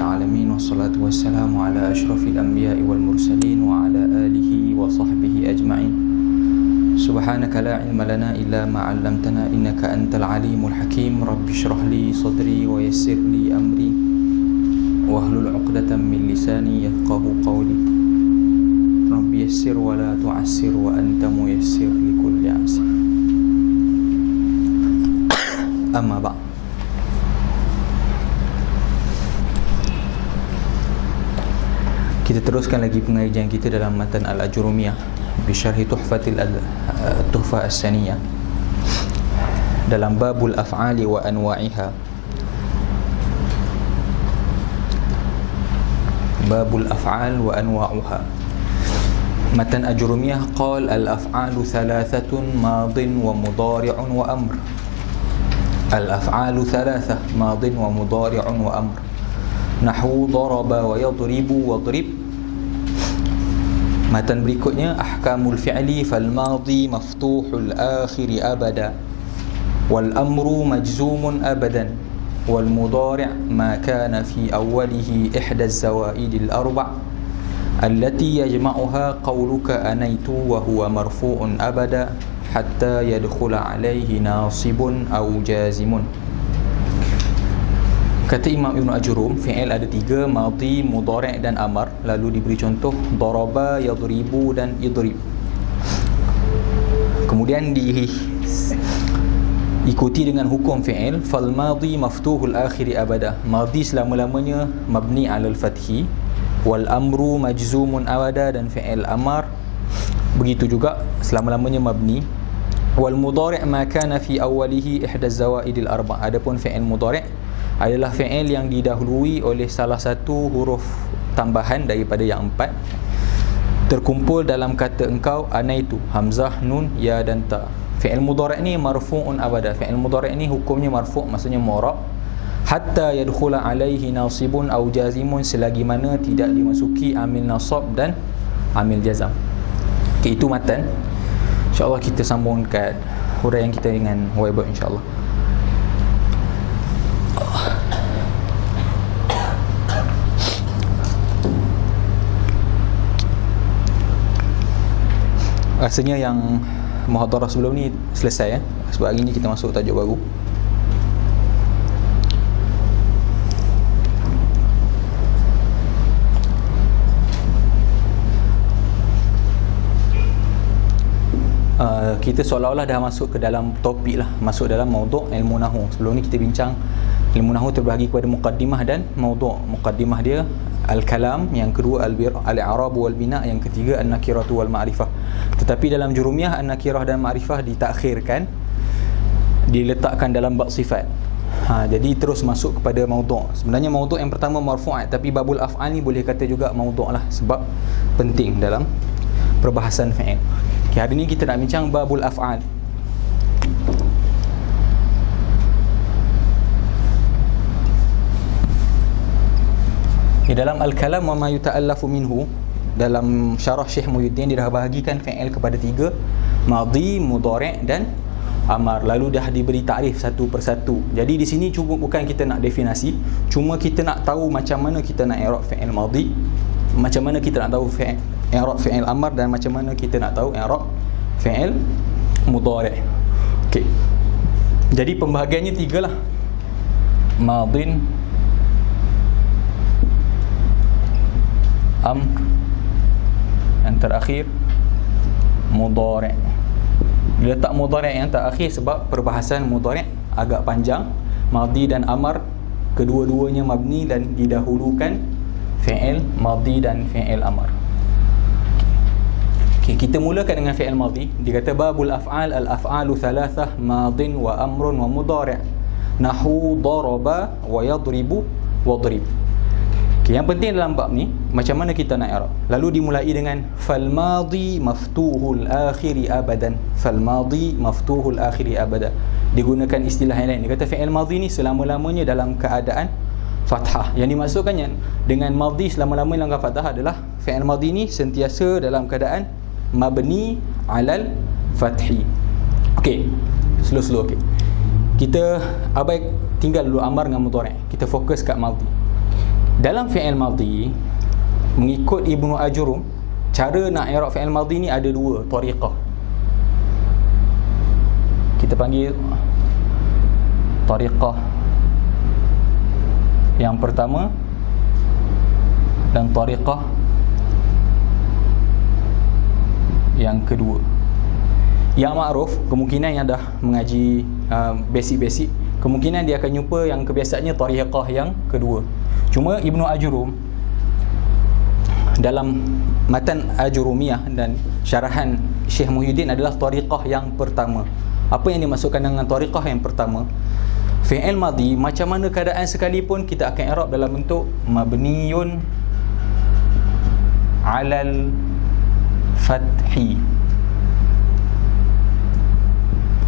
Alamin, wassalatu wassalamu ala ashrafil anbiya'i wal mursalin wa ala alihi wa sahbihi ajma'in. Subhanaka la ilma lana illa ma 'allamtana innaka antal alimul hakim. Rabbi shrah li sadri wa yassir li amri wahlul 'uqdatam min lisani yafqahu qawli. Rabbi yassir wa la tu'assir wa anta muyassir li kulli 'asir. Amma ba'd. Kita teruskan lagi pengajian kita dalam matan Al-Ajurumiyah bi syarhi Tuhfah As-Saniyah dalam babul af'ali wa anwa'iha. Babul af'al wa anwa'uha. Matan Ajurumiyah qal al-af'alu thalathatun madin wa mudari'un wa amr. Al-af'alu thalathah madin wa mudari'un wa amr. Nahwu daraba wa yadribu wadrib. Matan berikutnya ahkamul fi'li fal madi maftuhul akhir abada wal amru majzumun abadan wal mudari' ma kana fi awwalihi ihda az-zawaid al-arba' allati yajma'uha qawluka anaitu wa huwa marfu'un abada hatta yadkhula alayhi nasibun aw jazimun. Kata Imam Ibn Ajurum, fi'il ada tiga, madhi, mudhari' dan amar. Lalu diberi contoh daraba, yadribu dan idrib. Kemudian diikuti dengan hukum fi'il fal madhi maftuhul akhiri abada. Madhi selama-lamanya mabni alal fathi, wal amru majzumun abada, dan fi'il amar begitu juga selama-lamanya mabni. Wal mudhari' ma kana fi awwalihi ihda az-zawaidil arba'. Adapun fi'il mudhari' adalah fi'il yang didahului oleh salah satu huruf tambahan daripada yang empat, terkumpul dalam kata engkau anaitu, hamzah, nun, ya dan ta. Fi'il mudhari' ni marfu'un abada. Fi'il mudhari' ni hukumnya marfu', maksudnya mu'rab, hatta yadkhula alaihi nasibun aw jazimun, selagi mana tidak dimasuki amil nasab dan amil jazam. Okay, itu matan. InsyaAllah kita sambung kat huraian kita dengan Huwaibah insyaAllah. Rasanya yang muhadarah sebelum ni selesai sebab hari ni kita masuk tajuk baru. Kita seolah-olah dah masuk ke dalam topik lah, masuk dalam maudhu' ilmu nahwu. Sebelum ni kita bincang ilmu nahwu terbahagi kepada muqaddimah dan maudhu'. Muqaddimah dia al-kalam, yang kedua al-i'rab wal bina', yang ketiga an-nakiratu wal ma'rifah. Tetapi dalam jurumiyah an-nakirah dan ma'rifah ditakhirkan, diletakkan dalam bab sifat. Jadi terus masuk kepada maudhu'. Sebenarnya maudhu' yang pertama marfu', tapi babul af'al ni boleh kata juga maudhu' lah, sebab penting dalam perbahasan fi'il. Okay, hari ni kita nak bincang babul af'al. Dalam al-kalam wa ma yuta'allafu minhu, dalam syarah Syekh Muhyiddin, dia dah bahagikan fi'il kepada tiga, madhi, mudhari' dan amar. Lalu dah diberi takrif satu persatu. Jadi di sini cuma bukan kita nak definasi, cuma kita nak tahu macam mana kita nak i'rab fi'il madhi, macam mana kita nak tahu i'rab fi'il amar, dan macam mana kita nak tahu i'rab fi'il mudhari'. Okey. Jadi pembahagiannya tiga lah. Madin, yang terakhir mudhari'. Letak mudhari' yang terakhir sebab perbahasan mudhari' agak panjang. Madhi dan amar kedua-duanya mabni dan didahulukan fi'il madhi dan fi'il amar. Okay, kita mulakan dengan fi'il madhi. Dia kata babul af'al al-af'alu thalathah madin wa amrun wa mudhari'. Nahwu daraba wa yadribu wadrib. Okay, yang penting dalam bab ni macam mana kita nak i'rab. Lalu dimulai dengan fal madhi maftuhul akhiri abadan. Fal madhi maftuhul akhiri abada. Digunakan istilah yang lain. Dia kata fi'il madhi ni selama-lamanya dalam keadaan fathah. Yang dimaksudkannya dengan madhi selama-lamanya dalam fathah adalah fi'il madhi ni sentiasa dalam keadaan mabni alal fathi. Okey, slow-slow. Okey, kita tinggal dulu amar dengan mudhari'. Kita fokus kat madhi. Dalam fi'il madhi, mengikut Ibnu Ajurum, cara nak i'rab fi'il madhi ni ada dua tariqah. Kita panggil tariqah yang pertama dan tariqah yang kedua. Yang makruf, kemungkinan yang dah mengaji basic-basic, kemungkinan dia akan jumpa yang kebiasaannya tariqah yang kedua. Cuma Ibnu Ajurum dalam matan Ajurumiyah dan syarahan Syekh Muhyiddin adalah tariqah yang pertama. Apa yang dimaksudkan dengan tariqah yang pertama? Fi'il madhi macam mana keadaan sekalipun kita akan i'rab dalam bentuk mabniyun 'alal fathi.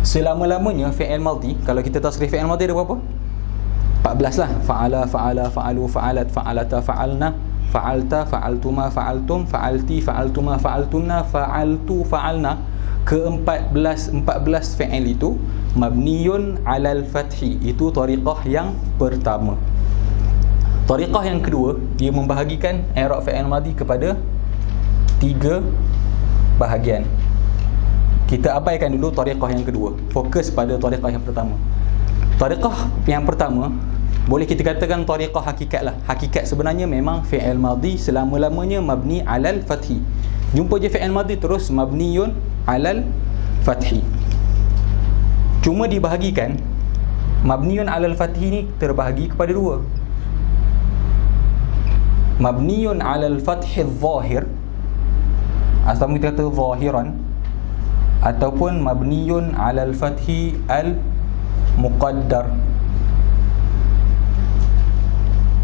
Selama-lamanya fi'il madhi, kalau kita tasrif fi'il madhi ada berapa? 14 lah. Fa'ala, fa'ala, fa'alu, fa'alat, fa'alata, fa'alna, fa'alta, fa'altuma, fa'altum, fa'alti, fa'altuma, fa'altunna, fa'altu, fa'alna. Ke-14 fi'il itu mabniyun 'alal fathi. Itu tariqah yang pertama. Tariqah yang kedua, dia membahagikan i'rab fi'il madhi kepada 3 bahagian. Kita abaikan dulu tariqah yang kedua, fokus pada tariqah yang pertama. Tariqah yang pertama boleh kita katakan tariqah hakikat lah. Hakikat sebenarnya memang fi'il madhi selama-lamanya mabni 'alal fathi. Jumpa je fi'il madhi terus mabniyun 'alal fathi. Cuma dibahagikan, mabniyun 'alal fathi ni terbahagi kepada 2. Mabniyun 'alal fathi zahir, atau kita kata zahiran, ataupun mabniyun 'alal fathi al muqaddar.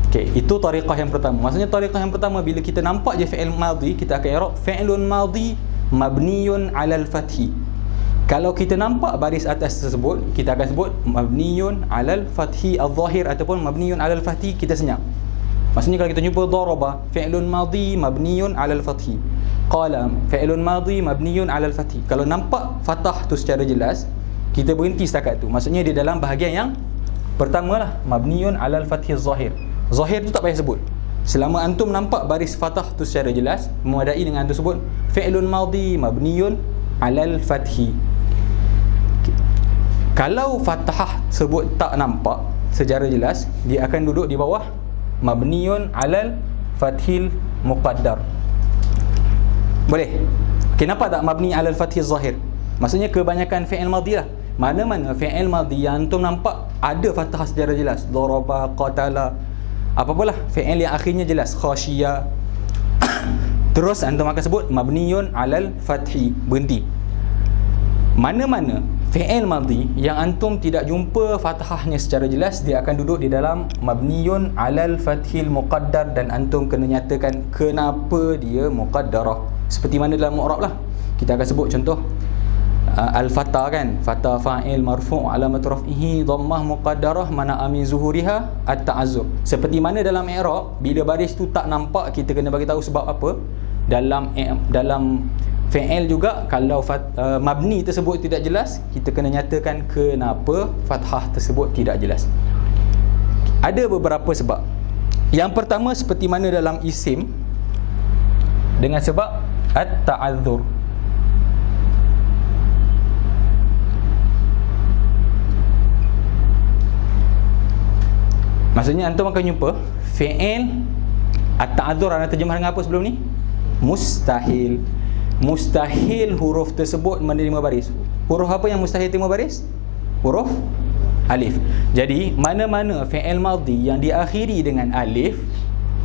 Okey, itu tariqah yang pertama. Maksudnya tariqah yang pertama, bila kita nampak je fi'il madhi, kita akan i'rab fi'lun madhi mabniyun 'alal fathi. Kalau kita nampak baris atas tersebut, kita akan sebut mabniyun 'alal fathi al-zahir ataupun mabniyun 'alal fathi, kita senyap. Maksudnya kalau kita jumpa daraba, fi'lun madhi mabniyun 'alal fathi. Qala, fi'lun madhi mabniyun 'alal fathi. Kalau nampak fathah tu secara jelas, kita berhenti setakat tu. Maksudnya dia dalam bahagian yang pertama lah, mabniyun 'alal fathi zahir. Zahir tu tak payah sebut. Selama antum nampak baris fathah tu secara jelas, memadai dengan antum sebut fi'lun madhi mabniyun 'alal fathi. Kalau fathah sebut tak nampak secara jelas, dia akan duduk di bawah mabniyun 'alal fathil muqaddar. Boleh? Okay, nampak tak mabni 'alal fathi zahir? Maksudnya kebanyakan fi'il madhi lah. Mana-mana fi'il madhi yang antum nampak ada fathah secara jelas, daraba, qatala, apa-apalah fi'il yang akhirnya jelas, khasyiya, terus antum akan sebut mabniyun 'alal fathi, berhenti. Mana-mana fi'il madhi yang antum tidak jumpa fathahnya secara jelas, dia akan duduk di dalam mabniyun 'alal fathil muqaddar, dan antum kena nyatakan kenapa dia muqaddarah. Seperti mana dalam mu'rab lah. Kita akan sebut contoh al-fatha kan, fatha fa'il marfu' alamat raf'ihi dhammah muqaddarah mana'a min zuhuriha at-ta'azzur. Seperti mana dalam i'rab, bila baris tu tak nampak, kita kena bagi tahu sebab apa. Dalam fi'il juga, kalau mabni tersebut tidak jelas, kita kena nyatakan kenapa fathah tersebut tidak jelas. Ada beberapa sebab. Yang pertama, seperti mana dalam isim, dengan sebab at-ta'azzur. Maksudnya antum akan jumpa fi'il at-ta'azzur, ada terjemah dengan apa sebelum ni? Mustahil. Mustahil huruf tersebut menerima baris. Huruf apa yang mustahil terima baris? Huruf alif. Jadi mana-mana fi'il madhi yang diakhiri dengan alif,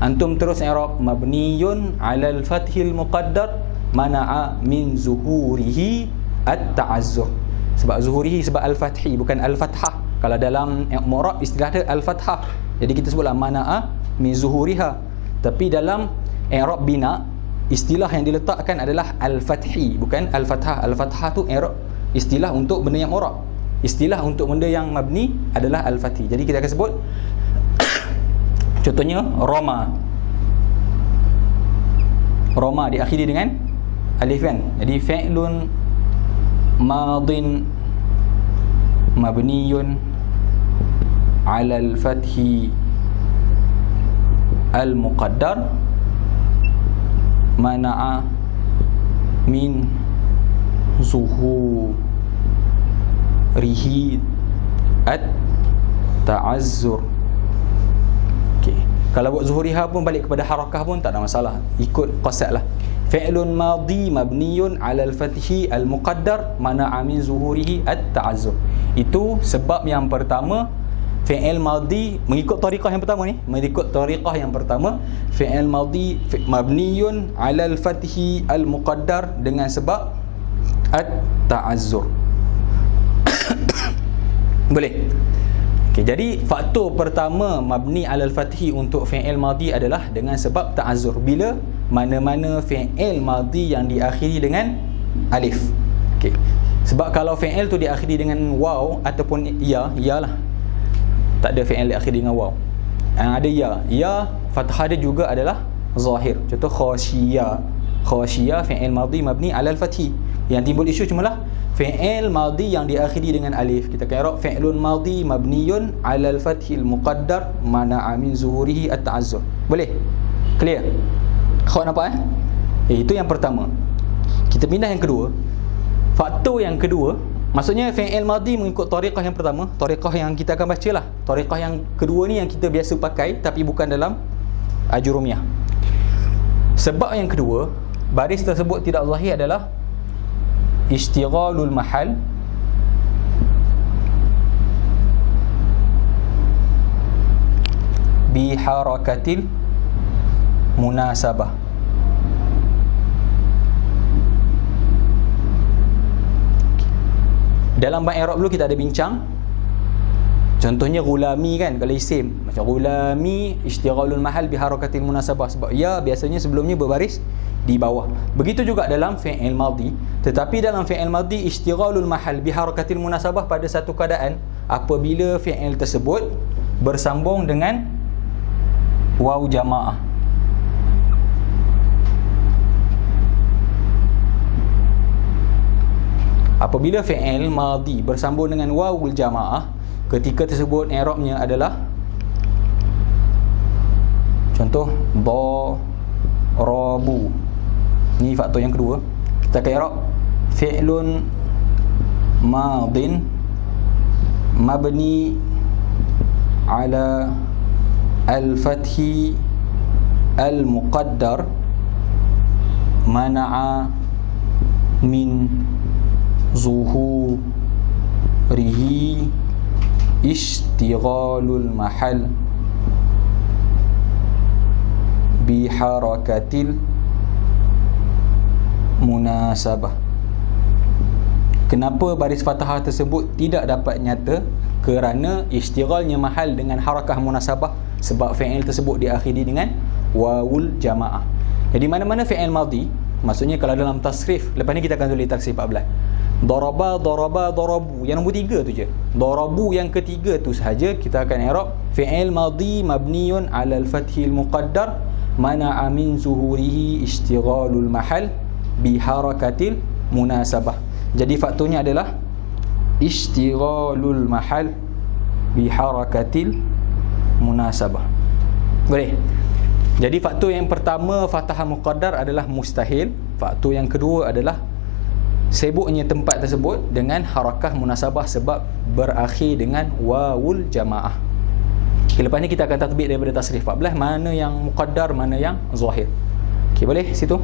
antum terus i'rab mabniyun 'alal fathil muqaddar mana'a min zuhurihi at-ta'azzur. Sebab zuhurihi sebab al-fathi, bukan al-fathah. Kalau dalam mu'rab istilah dia al-fathah, jadi kita sebutlah mana'a min zuhuriha. Tapi dalam i'rab bina, istilah yang diletakkan adalah al-fathi, bukan al-fathah. Al-fathah tu i'rab istilah untuk benda yang mu'rab. Istilah untuk benda yang mabni adalah al-fathi. Jadi kita akan sebut contohnya Roma. Roma diakhiri dengan alif kan. Jadi fi'lun madin mabniyun 'alal fathi al-muqaddar mana'a min zuhurihi at-ta'azzur. Okey, kalau buat zuhuriha pun balik kepada harakah pun tak ada masalah, ikut qasad lah. Fi'lun madhi mabniyun 'ala al-fathi al-muqaddar mana'a min zuhurihi at-ta'azzur. Itu sebab yang pertama. Fi'il madhi mengikut tariqah yang pertama ni, mengikut tariqah yang pertama, fi'il madhi mabniyun 'ala al-fathi al-muqaddar dengan sebab at-ta'azzur. Boleh. Okey, jadi faktor pertama mabni 'ala al-fathi untuk fi'il madhi adalah dengan sebab ta'azzur. Bila mana-mana fi'il madhi yang diakhiri dengan alif. Okey. Sebab kalau fi'il tu diakhiri dengan waw ataupun ya, iyalah. Tak ada fi'il diakhiri dengan waw. Ada ya. Ya fathah dia juga adalah zahir. Contoh khashiyah. Khashiyah fi'il madhi mabni 'ala al-fathi. Yang timbul isu cumalah fi'il madhi yang diakhiri dengan alif. Kita akan i'rab fi'lun madhi mabniyun 'ala al-fathi al-muqaddar mana'a min zuhurihi at-ta'azzur. Boleh? Clear? Kau nampak itu yang pertama. Kita pindah yang kedua. Faktor yang kedua, maksudnya fi'il madhi mengikut tariqah yang pertama, tariqah yang kita akan baca lah. Tariqah yang kedua ni yang kita biasa pakai tapi bukan dalam ajurumiyah. Sebab yang kedua, baris tersebut tidak zahir adalah istighalul mahal bi harakatil munasabah. Dalam bab i'rab dulu kita ada bincang. Contohnya gulami kan, kalau isim macam gulami istighalul mahal bi harakatil munasabah, sebab ya biasanya sebelumnya berbaris di bawah. Begitu juga dalam fi'il madhi. Tetapi dalam fi'il madhi istighalul mahal bi harakatil munasabah pada satu keadaan apabila fi'il tersebut bersambung dengan waw jamaah. Apabila fi'il madhi bersambung dengan wawul jamaah, ketika tersebut i'rabnya adalah contoh darabu. Ni faktor yang kedua. Kita akan i'rab fi'lun madin mabni ala al-fathi al-muqaddar mana'a min zuhurihi istighalul mahal bi harakatil munasabah. Kenapa baris fathah tersebut tidak dapat nyata? Kerana istighalnya mahal dengan harakah munasabah, sebab fi'il tersebut diakhiri dengan wawul jamaah. Jadi mana-mana fi'il madhi, maksudnya kalau dalam tasrif, lepas ni kita akan tulis tasrif 14. Daraba, daraba, darabu. Yang nombor 3 tu je. Darabu yang ketiga tu sahaja kita akan i'rab fi'il madhi mabniyun 'ala al-fathi al-muqaddar mana'a min zuhurihi istighalul mahal bi harakatil munasabah. Jadi faktornya adalah istighalul mahal bi harakatil munasabah. Boleh? Jadi faktor yang pertama fathah muqaddar adalah mustahil. Faktor yang kedua adalah sibuknya tempat tersebut dengan harakah munasabah sebab berakhir dengan wawul jamaah. Okay, lepas ni kita akan tatbik daripada tasrif 14 mana yang muqaddar, mana yang zahir. Okey, boleh situ?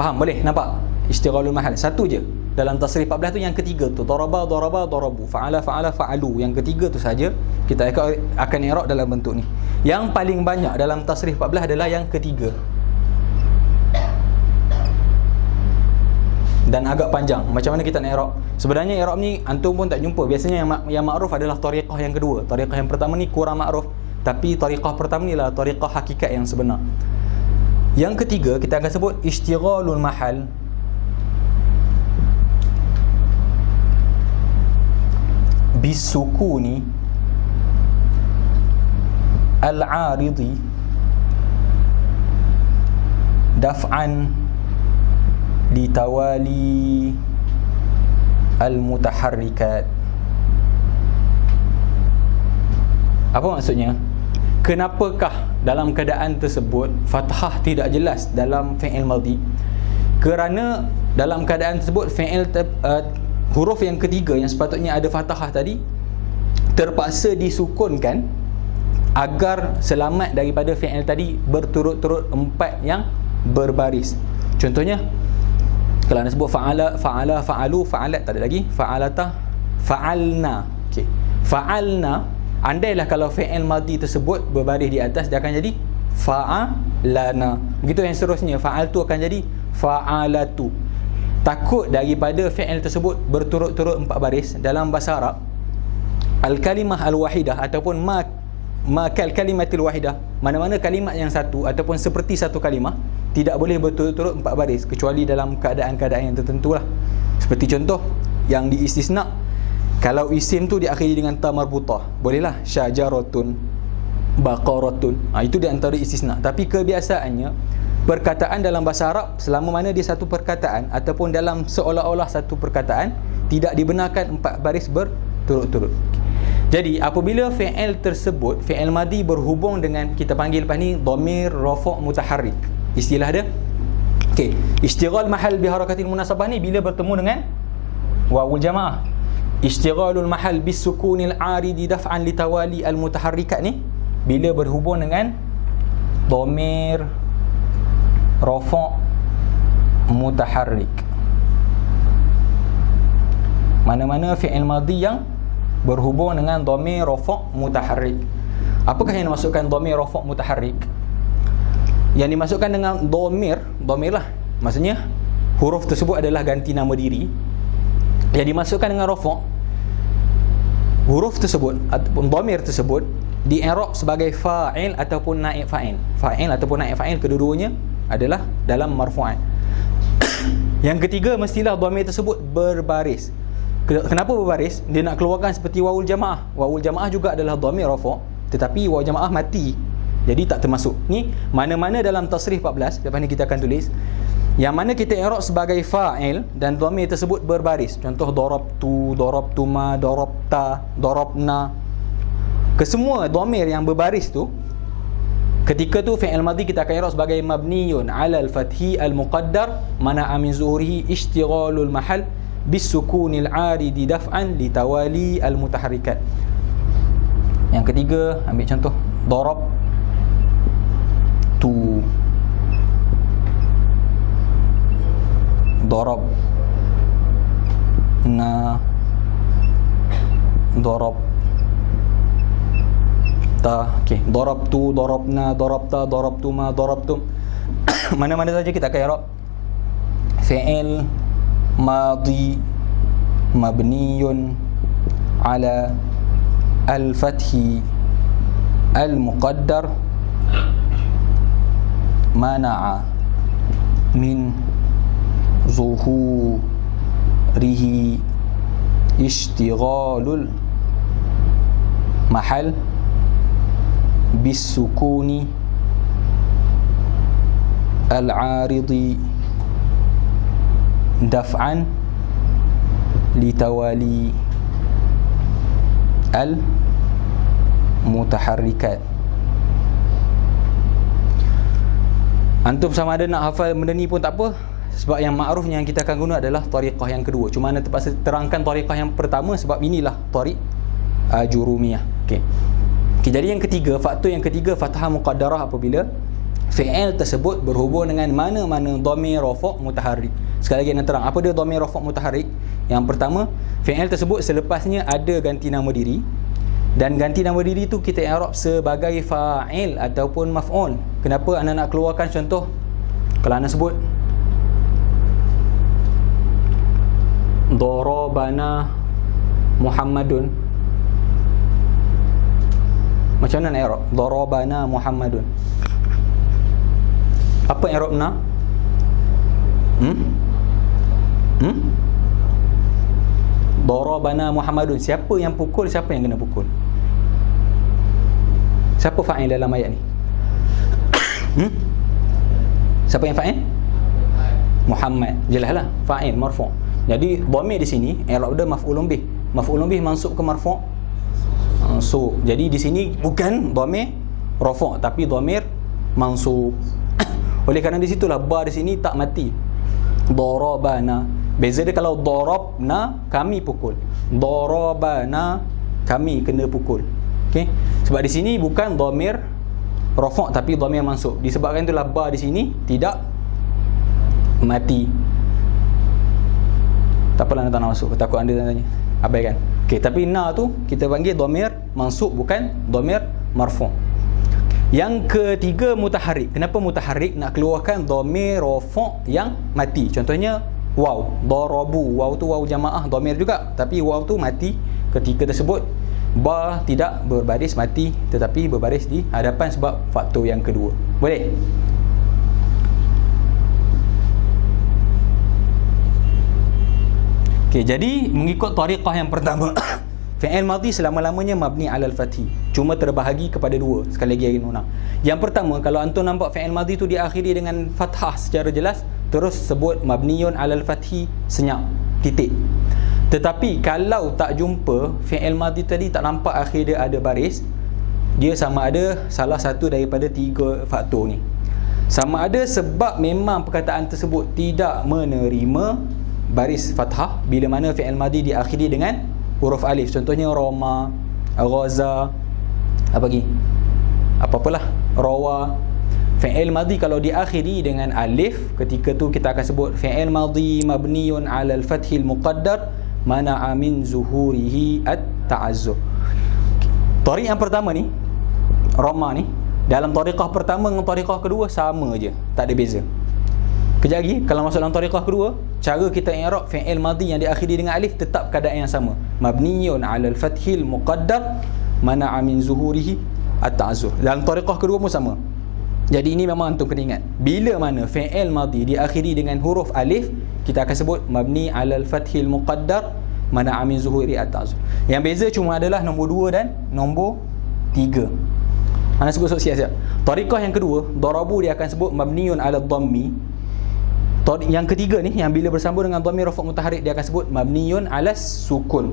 Faham? Boleh? Nampak? Istighalul mahal satu je. Dalam tasrif 14 tu yang ketiga tu daraba, daraba, darabu, fa'ala, fa'ala, fa'alu. Yang ketiga tu saja kita akan i'rab dalam bentuk ni. Yang paling banyak dalam tasrif 14 adalah yang ketiga. Dan agak panjang. Macam mana kita nak i'rab? Sebenarnya i'rab ni antum pun tak jumpa. Biasanya yang ma'ruf adalah tariqah yang kedua. Tariqah yang pertama ni kurang ma'ruf. Tapi tariqah pertama ni lah tariqah hakikat yang sebenar. Yang ketiga kita akan sebut istighalul mahal bisukuni al-'aridi daf'an ditawali al-mutaharrikat. Apa maksudnya? kenapakah dalam keadaan tersebut fathah tidak jelas dalam fi'il madhi? Kerana dalam keadaan tersebut huruf yang ketiga yang sepatutnya ada fathah tadi terpaksa disukunkan agar selamat daripada fi'il tadi berturut-turut 4 yang berbaris. Contohnya kalau anda sebut fa'ala, fa'alu, fa'alat, tak ada lagi, fa'alata, fa'alna. Okey. Fa'alna, andailah kalau fi'il madhi tersebut berbaris di atas, dia akan jadi fa'alana. Begitu yang seterusnya, fa'altu akan jadi fa'alatu. Takut daripada fi'il tersebut berturut-turut 4 baris, dalam bahasa Arab al-kalimah al-wahidah ataupun kal kalimatil wahidah, mana-mana kalimat yang satu ataupun seperti satu kalimah tidak boleh berturut-turut 4 baris kecuali dalam keadaan-keadaan yang tertentu lah. Seperti contoh yang diistisna, kalau isim tu diakhiri dengan ta marbutah, bolehlah syajaratun, baqaratun. Itu di antara istisna. Tapi kebiasaannya perkataan dalam bahasa Arab, selama mana dia satu perkataan ataupun dalam seolah-olah satu perkataan, tidak dibenarkan 4 baris berturut-turut. Jadi apabila fi'il tersebut, fi'il madhi berhubung dengan, kita panggil lepas ni dhamir rafa' mutaharrik, istilah dia. Okey, istighal mahal biharakatil munasabah ni bila bertemu dengan wawul jamaah. Istighalul mahal bisukunil aridi daf'an litawali al mutaharrikat ni bila berhubung dengan dhamir rafa' mutaharrik. Mana-mana fi'il madhi yang berhubung dengan dhamir rafa' mutaharrik. Apakah yang dimasukkan dhamir rafa' mutaharrik? Yang dimasukkan dengan dhamir lah, maksudnya huruf tersebut adalah ganti nama diri. Yang dimasukkan dengan rafa', huruf tersebut ataupun dhamir tersebut di i'rab sebagai fa'il ataupun naib fa'il. Fa'il ataupun naib fa'il, kedua-duanya adalah dalam marfu'an. Yang ketiga, mestilah dhamir tersebut berbaris. Kenapa berbaris? Dia nak keluarkan seperti wawul jamaah. Wawul jamaah juga adalah dhamir rafa', tetapi wawul jamaah mati, jadi tak termasuk. Ni mana-mana dalam tasrif 14, lepas ni kita akan tulis, yang mana kita i'rab sebagai fa'il dan dhamir tersebut berbaris. Contoh darabtu, darabtuma, darabta, darabna. Kesemua dhamir yang berbaris tu, ketika tu fi'il madhi kita akan i'rab sebagai mabniyun 'ala al-fathi al-muqaddar mana'a min zuhurihi ishtighalul mahal bisukunil aridi daf'an litawali al-mutaharrikat. Yang ketiga, ambil contoh darab tu, darab na, darab ta. Okey, darab tu, darab na, darab ta, darab tu ma, darab tum. Mana-mana saja kita akan i'rab fi'il madhi mabniyun ala al-fathi al-muqaddar mana'a min zuhurihi ishtighalul mahal bisukuni al-aridi daf'an litawali al-mutaharrikat. Antum sama ada nak hafal benda ni pun tak apa, sebab yang ma'rufnya yang kita akan guna adalah tariqah yang kedua. Cuma anda terpaksa terangkan tariqah yang pertama sebab inilah tariq jurumiyah. Okey. Jadi yang ketiga, faktor yang ketiga, fathah muqaddarah apabila fi'il tersebut berhubung dengan mana-mana dhamir rafa' mutaharrik. Sekali lagi nak terang, apa dia dhamir rafa' mutaharrik? Yang pertama, fi'il tersebut selepasnya ada ganti nama diri, dan ganti nama diri tu kita i'rab sebagai fa'il ataupun maf'ul. Kenapa anda nak keluarkan contoh? Kalau anda sebut darabana Muhammadun, macam mana nak i'rab? Darabana Muhammadun. Apa i'rabna? Darabana Muhammadun. Siapa yang pukul, siapa yang kena pukul? Siapa fa'il dalam ayat ni? Siapa yang fa'il? Muhammad. Jelaslah, fa'il marfu'. Jadi dhamir di sini i'rab dia maf'ulun bih. Maf'ulun bih mansub ke marfu'? Mansub. Jadi di sini bukan dhamir rafa' tapi dhamir mansub. Oleh kerana di situlah ba di sini tak mati. Darabana. Beza dia kalau darabna, kami pukul. Darabana, kami kena pukul. Okey. Sebab di sini bukan dhamir rafa' tapi dhamir mansub. Disebabkan itulah ba di sini tidak mati. Tak apalah, tak nak masuk, takut anda tanya. Abaikan. Okey, tapi na tu kita panggil dhamir mansub, bukan dhamir marfu'. Yang ketiga, mutaharrik. Kenapa mutaharrik? Nak keluarkan dhamir rafa' yang mati. Contohnya waw, darabu. Waw tu waw jamaah dhamir juga, tapi waw tu mati ketika tersebut. Ba tidak berbaris mati, tetapi berbaris di hadapan sebab faktor yang kedua. Boleh? Okey, jadi mengikut tariqah yang pertama, fi'il madhi selama-lamanya mabni alal fathi. Cuma terbahagi kepada dua. Sekali lagi ulang. Yang pertama, kalau antum nampak fi'il madhi tu diakhiri dengan fathah secara jelas, terus sebut mabniun alal fathi, senyap, titik. Tetapi kalau tak jumpa fi'il madhi tadi, tak nampak akhir dia ada baris, dia sama ada salah satu daripada tiga faktor ni. Sama ada sebab memang perkataan tersebut tidak menerima baris fathah bila mana fi'il madhi diakhiri dengan huruf alif. Contohnya roma, ghaza, apa lagi? Apa-apalah, rawa. Fi'il madhi kalau diakhiri dengan alif, ketika tu kita akan sebut fi'il madhi mabniun 'alal fathil muqaddar mana'a min zuhurihi at-ta'azzur. Tariq yang pertama ni, roma ni, dalam tariqah pertama dengan tariqah kedua sama je, tak ada beza. Kejap lagi kalau masuk dalam tariqah kedua, cara kita i'rab fi'il madhi yang diakhiri dengan alif tetap keadaan yang sama, mabniun 'alal fathil muqaddar mana'a min zuhurihi at-ta'azzur. Dalam tariqah kedua pun sama. Jadi ini memang antum kena ingat, bila mana fi'il madhi diakhiri dengan huruf alif, kita akan sebut mabni 'alal fathil muqaddar mana'a min zuhurihi at-ta'azzur. Yang beza cuma adalah nombor 2 dan nombor 3. Ana sebut siap-siap. Tariqah yang kedua, darabu, dia akan sebut mabniun 'alal dhammi. Yang ketiga ni, yang bila bersambung dengan dhamir rafa' mutaharrik, dia akan sebut mabniun 'alas sukun.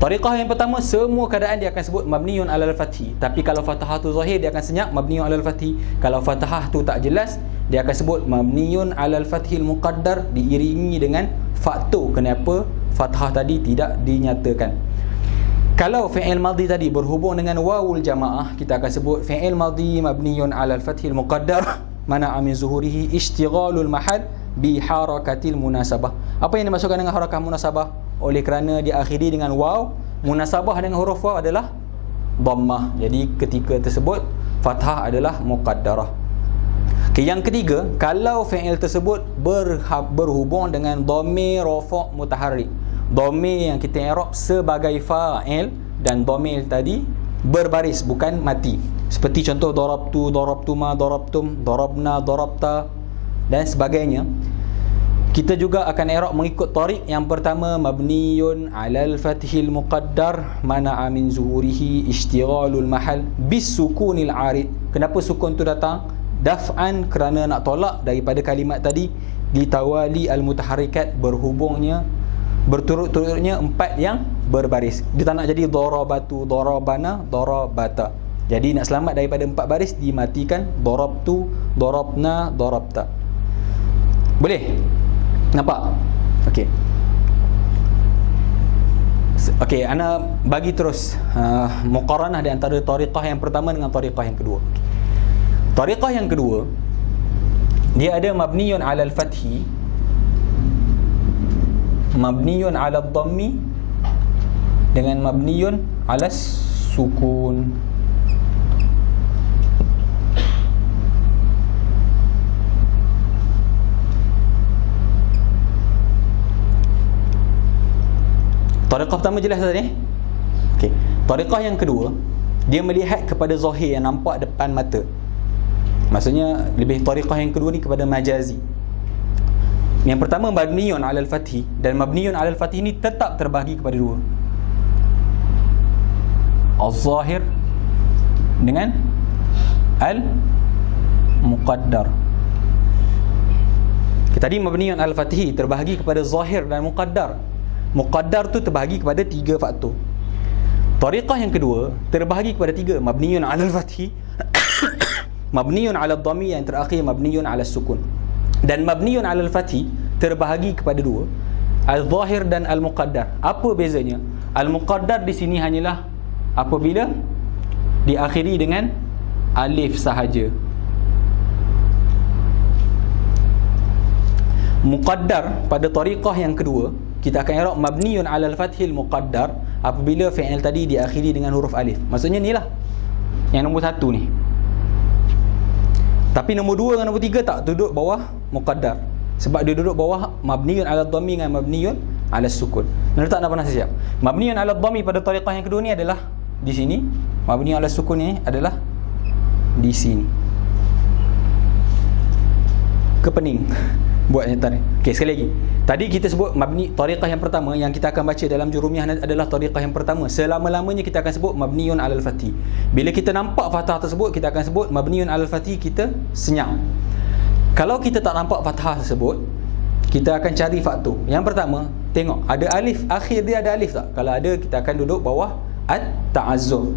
Tariqah yang pertama, semua keadaan dia akan sebut mabniun 'alal fathi. Tapi kalau fathah tu zahir, dia akan senyap mabniun 'alal fathi. Kalau fathah tu tak jelas, dia akan sebut mabniun 'alal fathil muqaddar, diiringi dengan faktor kenapa fathah tadi tidak dinyatakan. Kalau fi'il madhi tadi berhubung dengan wawul jamaah, kita akan sebut fi'il madhi mabniun 'alal fathil muqaddar mana'a min zuhurihi ishtighalul mahal bi harakatil munasabah. Apa yang dimaksudkan dengan harakah munasabah? Oleh kerana diakhiri dengan waw, munasabah dengan huruf waw adalah dhammah. Jadi ketika tersebut fathah adalah muqaddarah. Okay, yang ketiga, kalau fi'il tersebut berhubung dengan dhamir rafa' mutaharrik. Dhamir yang kita i'rab sebagai fa'il dan dhamir tadi berbaris, bukan mati. Seperti contoh darabtu, darabtuma, darabtum, darabna, darabta dan sebagainya. Kita juga akan i'rab mengikut tariq yang pertama, mabniyun 'alal fathil muqaddar mana'a min zuhurihi ishtighalul mahal bis sukunil 'arid. Kenapa sukun tu datang? Daf'an, kerana nak tolak daripada kalimat tadi, ditawali al mutaharrikat, berhubungnya berturut-turutnya 4 yang berbaris. Dia tak nak jadi darabatu, darabana, darabata. Jadi nak selamat daripada 4 baris, dimatikan darabtu, darabna, darabta. Boleh? Nampak? Okey. Okey, ana bagi terus muqaranah di antara tariqah yang pertama dengan tariqah yang kedua. Tariqah yang kedua, dia ada mabniyun 'alal fathi, mabniyun 'alal dhammi dengan mabniyun 'alas sukun. Tariqah pertama jelas tadi. Okey. Tariqah yang kedua, dia melihat kepada zahir yang nampak depan mata. Maksudnya lebih tariqah yang kedua ni kepada majazi. Yang pertama mabniyun 'alal fathi, dan mabniyun 'alal fathi ni tetap terbahagi kepada dua. Az-zahir dengan al-muqaddar. Tadi mabniyun 'alal fathi terbahagi kepada zahir dan muqaddar. Muqaddar tu terbahagi kepada 3 faktor. Tariqah yang kedua terbahagi kepada 3, mabniyun 'alal fathi mabniyun 'ala dhammi, yang terakhir mabniyun 'ala sukun. Dan mabniyun 'ala al-fathi terbahagi kepada dua, al-zahir dan al-muqaddar. Apa bezanya? Al-muqaddar di sini hanyalah apabila diakhiri dengan alif sahaja. Muqaddar pada tariqah yang kedua, kita akan i'rab mabniyun 'ala al-fathil muqaddar apabila fi'il tadi diakhiri dengan huruf alif. Maksudnya ni lah yang nombor satu ni. Tapi nombor dua dengan nombor tiga tak duduk bawah muqaddar, sebab dia duduk bawah mabniyun 'ala dhammi dengan mabniyun 'ala sukun. Nak letak nak pernah siap. Mabniyun 'ala dhammi pada tariqah yang kedua ni adalah di sini. Mabniyun 'ala sukun ni adalah di sini. Ke pening buat nyata ni. Okey, sekali lagi. Tadi kita sebut mabni, tariqah yang pertama yang kita akan baca dalam jurumiyah adalah tariqah yang pertama. Selama-lamanya kita akan sebut mabniyun 'alal fathi. Bila kita nampak fathah tersebut, kita akan sebut mabniyun 'alal fathi, kita senyap. Kalau kita tak nampak fathah tersebut, kita akan cari faktor. Yang pertama, tengok ada alif, akhir dia ada alif tak? Kalau ada, kita akan duduk bawah at-ta'azzur.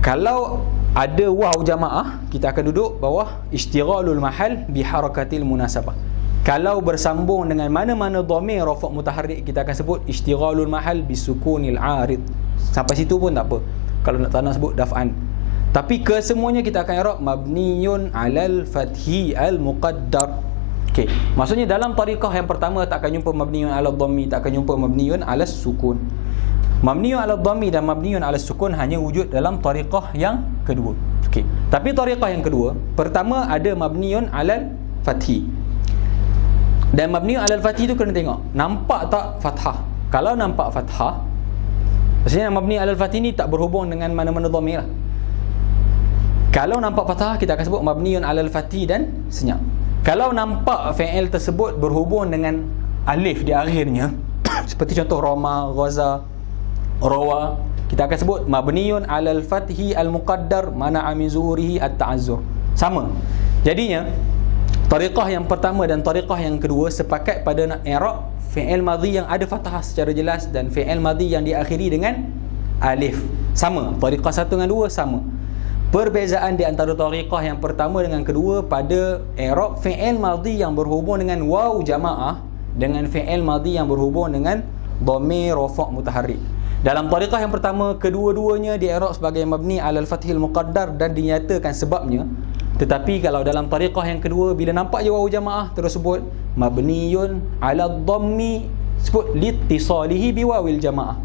Kalau ada waw jamaah, kita akan duduk bawah istighalul mahal bi harakatil munasabah. Kalau bersambung dengan mana-mana dhamir rafa' mutaharrik, kita akan sebut istighalul mahal bi sukunil arid. Sampai situ pun tak apa kalau tak nak sebut daf'an. Tapi kesemuanya kita akan i'rab mabniyun 'alal fathi al muqaddar. Okey, maksudnya dalam tariqah yang pertama tak akan jumpa mabniyun 'ala dhammi, tak akan jumpa mabniyun 'ala sukun. Mabniyun 'ala dhammi dan mabniyun 'ala sukun hanya wujud dalam tariqah yang kedua. Okey. Tapi tariqah yang kedua, pertama ada mabniyun 'alal fathi. Dan mabniyun 'alal fathi tu kena tengok, nampak tak fathah? Kalau nampak fathah, maksudnya mabni 'alal fathi ni tak berhubung dengan mana-mana dhamir lah. Kalau nampak fathah, kita akan sebut mabniyun 'alal fathi dan senyap. Kalau nampak fi'il tersebut berhubung dengan alif di akhirnya, seperti contoh rama, ghaza, rawa, kita akan sebut mabniyun 'alal fathi al-muqaddar mana'a min zuhurihi at-ta'azzur. Sama. Jadinya tariqah yang pertama dan tariqah yang kedua sepakat pada nak i'rab fi'il madhi yang ada fathah secara jelas dan fi'il madhi yang diakhiri dengan alif. Sama. Tariqah satu dengan dua sama. Perbezaan di antara tariqah yang pertama dengan kedua pada i'rab fi'il madhi yang berhubung dengan waw jamaah dengan fi'il madhi yang berhubung dengan dhamir rafa' mutaharrik. Dalam tariqah yang pertama, kedua-duanya di-i'rab sebagai mabni 'alal fathil muqaddar dan dinyatakan sebabnya. Tetapi kalau dalam tariqah yang kedua, bila nampak je waw jamaah terus sebut mabniyun 'ala dhammi, sebut liittisalihi biwawil jamaah.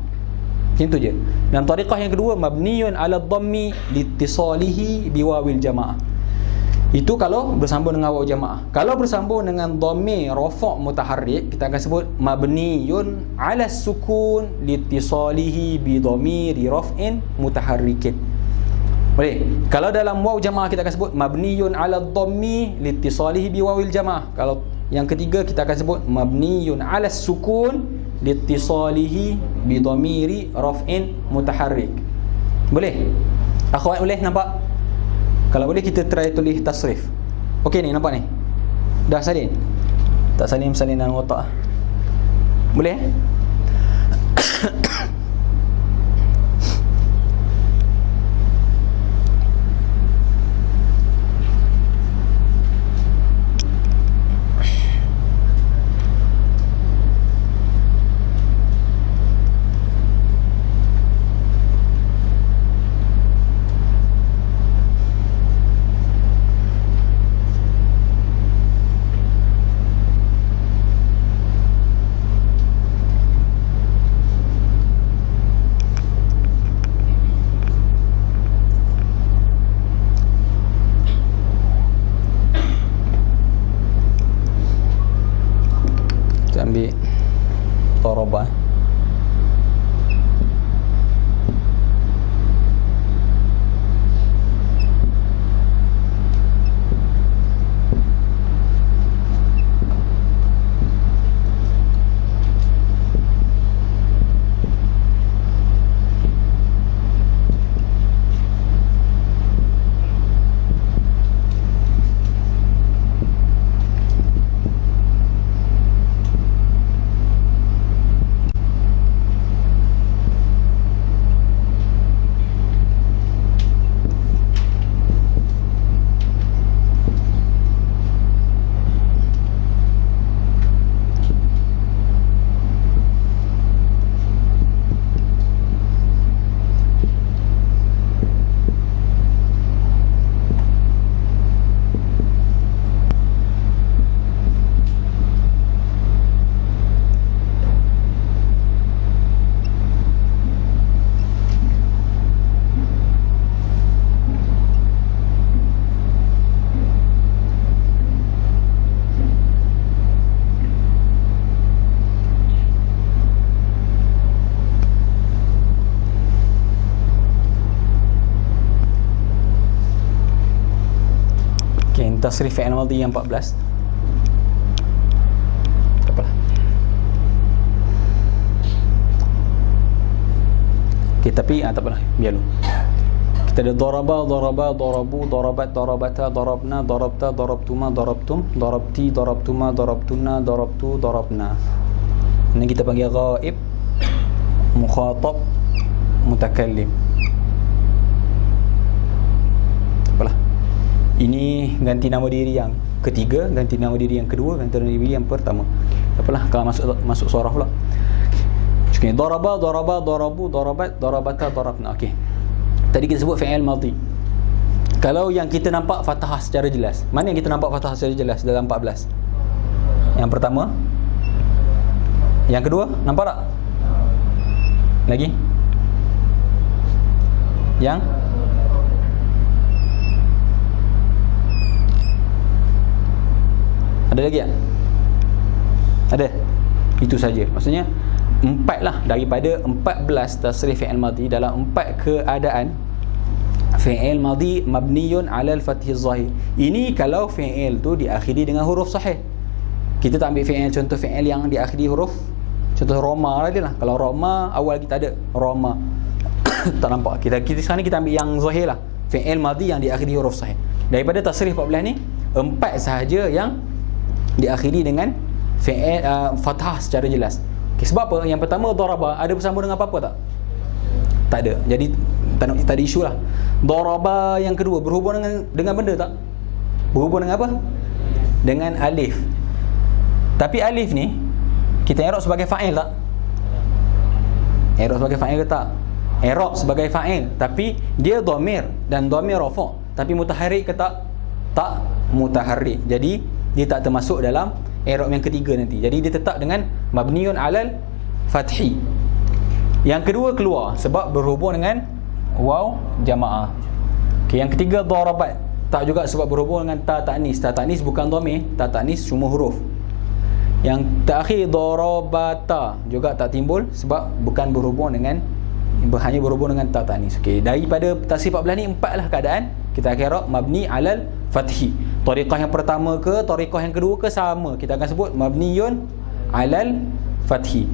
Macam tu je. Dalam tariqah yang kedua, mabniyun 'ala dhammi liittisalihi biwawil jamaah. Itu kalau bersambung dengan waw jamaah. Kalau bersambung dengan dhamir rafa' mutaharrik, kita akan sebut mabniyun 'ala sukun liittisalihi bi dhamiri raf'in mutaharrikin. Boleh. Kalau dalam waw jamaah, kita akan sebut mabniyun 'ala dhammi liittisalihi bi wawil jamaah. Kalau yang ketiga, kita akan sebut mabniyun 'ala sukun liittisalihi bi dhamiri raf'in mutaharrik. Boleh? Akhwat boleh nampak? Kalau boleh kita try tulis tasrif. Okey ni, nampak ni? Dah salin? Tak salin salinan watak. Boleh? Okey, tasrif fi'il madhi yang 14. Tak apalah. Okey, tapi tak apalah, biar dulu. Kita ada daraba, darabu, darabat, darabata, darabna, darabta, darabtuma, darabtum, darabti, darabtuma, darabtuna, darabtu, darabna. Ini kita panggil ghaib, mukhatab, mutakallim. Apalah. Ini ganti nama diri yang ketiga, ganti nama diri yang kedua, ganti nama diri yang pertama. Apalah, kalau masuk surah pula. Okey, daraba, darabu, darabat, darabata, darabna. Okey. Tadi kita sebut fi'il madhi. Kalau yang kita nampak fathah secara jelas, mana yang kita nampak fathah secara jelas dalam 14? Yang pertama? Yang kedua? Nampak tak? Lagi? Yang? Ada lagi tak? Ada? Itu saja. Maksudnya 4 lah, daripada 14 tasrif fi'il madhi dalam 4 keadaan fi'il madhi mabniyun 'ala al-fathi zahir. Ini kalau fi'il tu diakhiri dengan huruf sahih. Kita tak ambil fi'il, contoh fi'il yang diakhiri huruf, contoh Roma tadi lah. Kalau Roma awal kita ada Roma tak nampak. Kita sekarang ni kita ambil yang zahir lah, fi'il madhi yang diakhiri huruf sahih. Daripada tasrif 14 ni 4 sahaja yang diakhiri dengan fi'il fathah secara jelas. Okay, sebab apa? Yang pertama daraba ada bersambung dengan apa-apa tak? Tak ada. Jadi tak ada isu lah. Daraba yang kedua berhubung dengan benda tak? Berhubung dengan apa? Dengan alif. Tapi alif ni kita i'rab sebagai fa'il tak? I'rab sebagai fa'il ke tak? I'rab sebagai fa'il, tapi dia dhamir dan dhamir rafa'. Tapi mutaharrik ke tak? Tak mutaharrik. Jadi dia tak termasuk dalam i'rab yang ketiga nanti. Jadi dia tetap dengan mabniun 'alal fathi. Yang kedua keluar sebab berhubung dengan waw jamaah. Okey, yang ketiga darabat tak juga sebab berhubung dengan ta ta'nis. Ta ta'nis bukan dhamir, ta ta'nis cuma huruf. Yang terakhir darabata juga tak timbul sebab bukan berhubung dengan, hanya berhubung dengan ta ta'nis. Okey, daripada tasrif 14 ni 4 lah keadaan kita akan i'rab mabni 'alal fathi. Tariqah yang pertama ke tariqah yang kedua ke sama, kita akan sebut mabniyun 'alal fathi.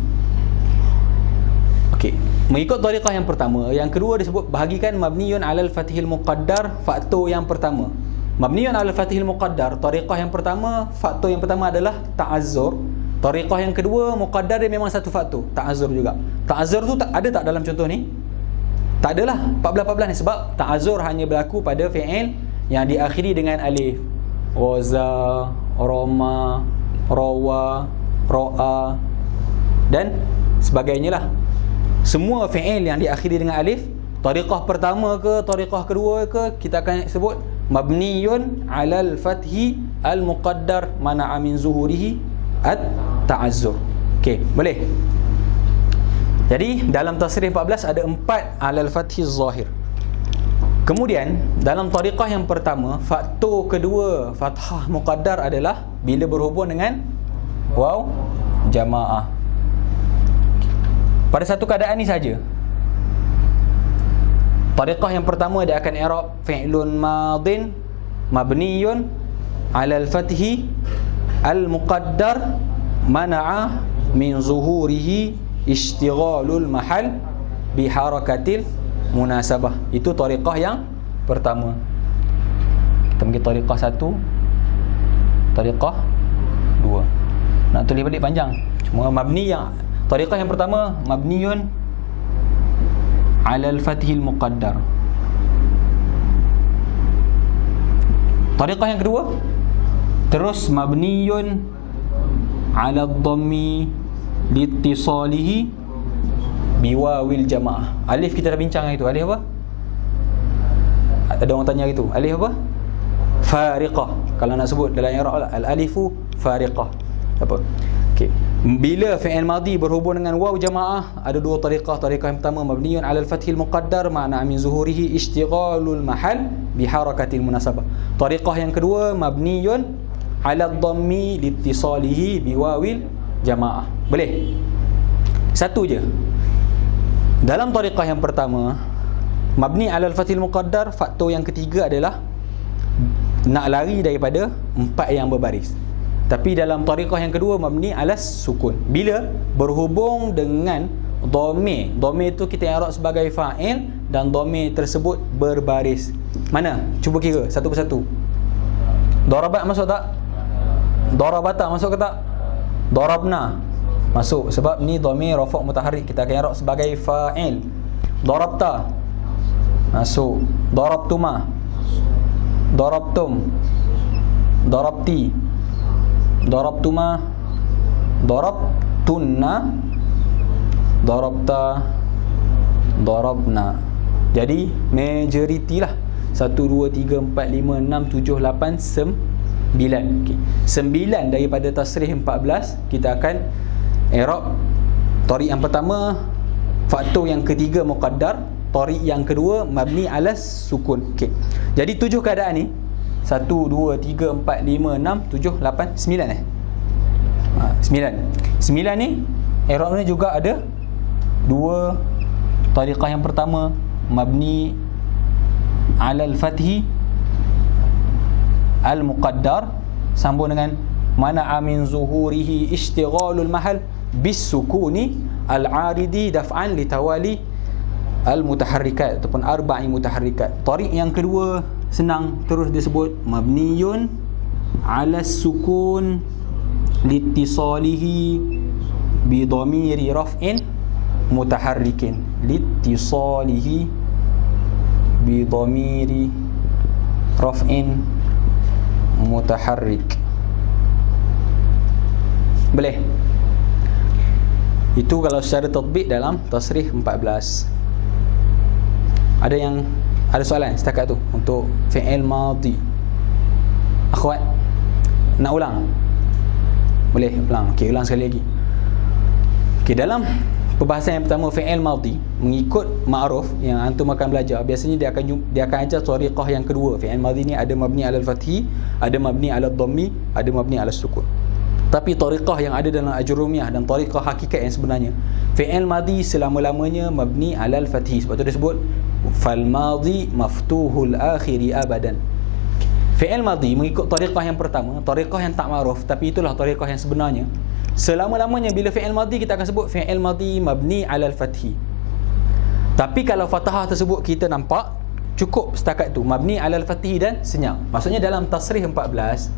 Okey, mengikut tariqah yang pertama, yang kedua disebut bahagikan mabniyun 'alal fathil muqaddar, faktor yang pertama. Mabniyun 'alal fathil muqaddar, tariqah yang pertama, faktor yang pertama adalah ta'azzur. Tariqah yang kedua muqaddar dia memang satu faktor, ta'azzur juga. Ta'azzur tu ada tak dalam contoh ni? Tak adalah 14 ni sebab ta'azzur hanya berlaku pada fi'il yang diakhiri dengan alif. Roza, Roma, Rawa, Ra'a dan sebagainya lah. Semua fi'il yang diakhiri dengan alif, tariqah pertama ke tariqah kedua ke, kita akan sebut mabniyun 'alal fathi al-muqaddar mana'a min zuhurihi at-ta'azzur. Okey, boleh? Jadi dalam tasrif 14 ada 4 'alal fathi zahir. Kemudian dalam tariqah yang pertama, faktor kedua fathah muqaddar adalah bila berhubung dengan waw jamaah. Pada satu keadaan ni saja. Tariqah yang pertama dia akan i'rab fi'lun madin mabniyun 'alal fathi al muqaddar mana'a min zuhurihi ishtighalul mahal bi harakatil munasabah. Itu tariqah yang pertama. Kita panggil tariqah 1, tariqah 2. Nak tulis balik panjang. Cuma mabni yang tariqah yang pertama mabniyun 'alal fathil muqaddar. Tariqah yang kedua terus mabniyun 'ala dhammi liittisalihi biwawil jamaah. Alif kita dah bincang itu. Alif apa? Ada orang tanya gitu. Alif apa? Fariqah. Kalau nak sebut dalam i'rab al-alifu fariqah. Apa? Okey. Bila fi'il madhi berhubung dengan waw jamaah, ada dua tariqah. Tariqah yang pertama mabniyun 'alal fathil muqaddar ma'na min zuhurihi ishtighalul mahal bi harakatil munasabah. Tariqah yang kedua mabniyun 'ala dhammi liittisalihi biwawil jamaah. Boleh? Satu je. Dalam tariqah yang pertama mabni 'alal fathil muqaddar, faktor yang ketiga adalah nak lari daripada empat yang berbaris. Tapi dalam tariqah yang kedua mabni alas sukun. Bila berhubung dengan dhamir. Dhamir itu kita i'rab sebagai fa'il dan dhamir tersebut berbaris. Mana? Cuba kira satu persatu. Darabat masuk tak? Darabata masuk ke tak? Darabna masuk sebab ni dhamir rafa' mutaharrik, kita akan i'rab sebagai fa'il. Darabta masuk. Darabtuma, darabtum, darabti, darabtuma, darabtunna, darabta, darabna. Jadi majoriti lah. 1, 2, 3, 4, 5, 6, 7, 8, 9. Okay. 9 daripada tasrih 14 kita akan i'rab. Tariq yang pertama faktor yang ketiga muqaddar, tariq yang kedua mabni alas sukun. Okay. Jadi 7 keadaan ni 1, 2, 3, 4, 5, 6, 7, 8, 9 9 ni i'rab ni juga ada 2 tariqah. Yang pertama mabni alal fathi al muqaddar sambung dengan mana'a min zuhurihi ishtighalul mahal bis sukuni al aridi daf'an li tawali al mutaharrikat ataupun arba'i mutaharrikat. Tariq yang kedua senang, terus disebut mabniyun ala sukun liittisalihi bi dhamiri raf'in mutaharrikin. Liittisalihi bi dhamiri raf'in mutaharrik. Boleh? Itu kalau secara tatbik dalam tasrih 14. Ada soalan setakat tu untuk fi'il madhi? Akhwat nak ulang? Boleh ulang. Okey, ulang sekali lagi. Okey, dalam perbahasan yang pertama fi'il madhi mengikut ma'ruf yang antum akan belajar, biasanya dia akan ajar tariqah yang kedua. Fi'il madhi ni ada mabni alal fathi, ada mabni alal dhammi, ada mabni alal sukun. Tapi tariqah yang ada dalam ajrumiyah dan tariqah hakikat yang sebenarnya, fi'il madhi selama-lamanya mabni alal fathi. Sebab tu dia sebut fal madhi maftuhul akhiri abadan. Fi'il madhi mengikut tariqah yang pertama, tariqah yang tak ma'ruf, tapi itulah tariqah yang sebenarnya. Selama-lamanya bila fi'il madhi kita akan sebut fi'il madhi mabni alal fathi. Tapi kalau fathah tersebut kita nampak cukup setakat tu, mabni alal fathi dan senyap. Maksudnya dalam tasrih 14,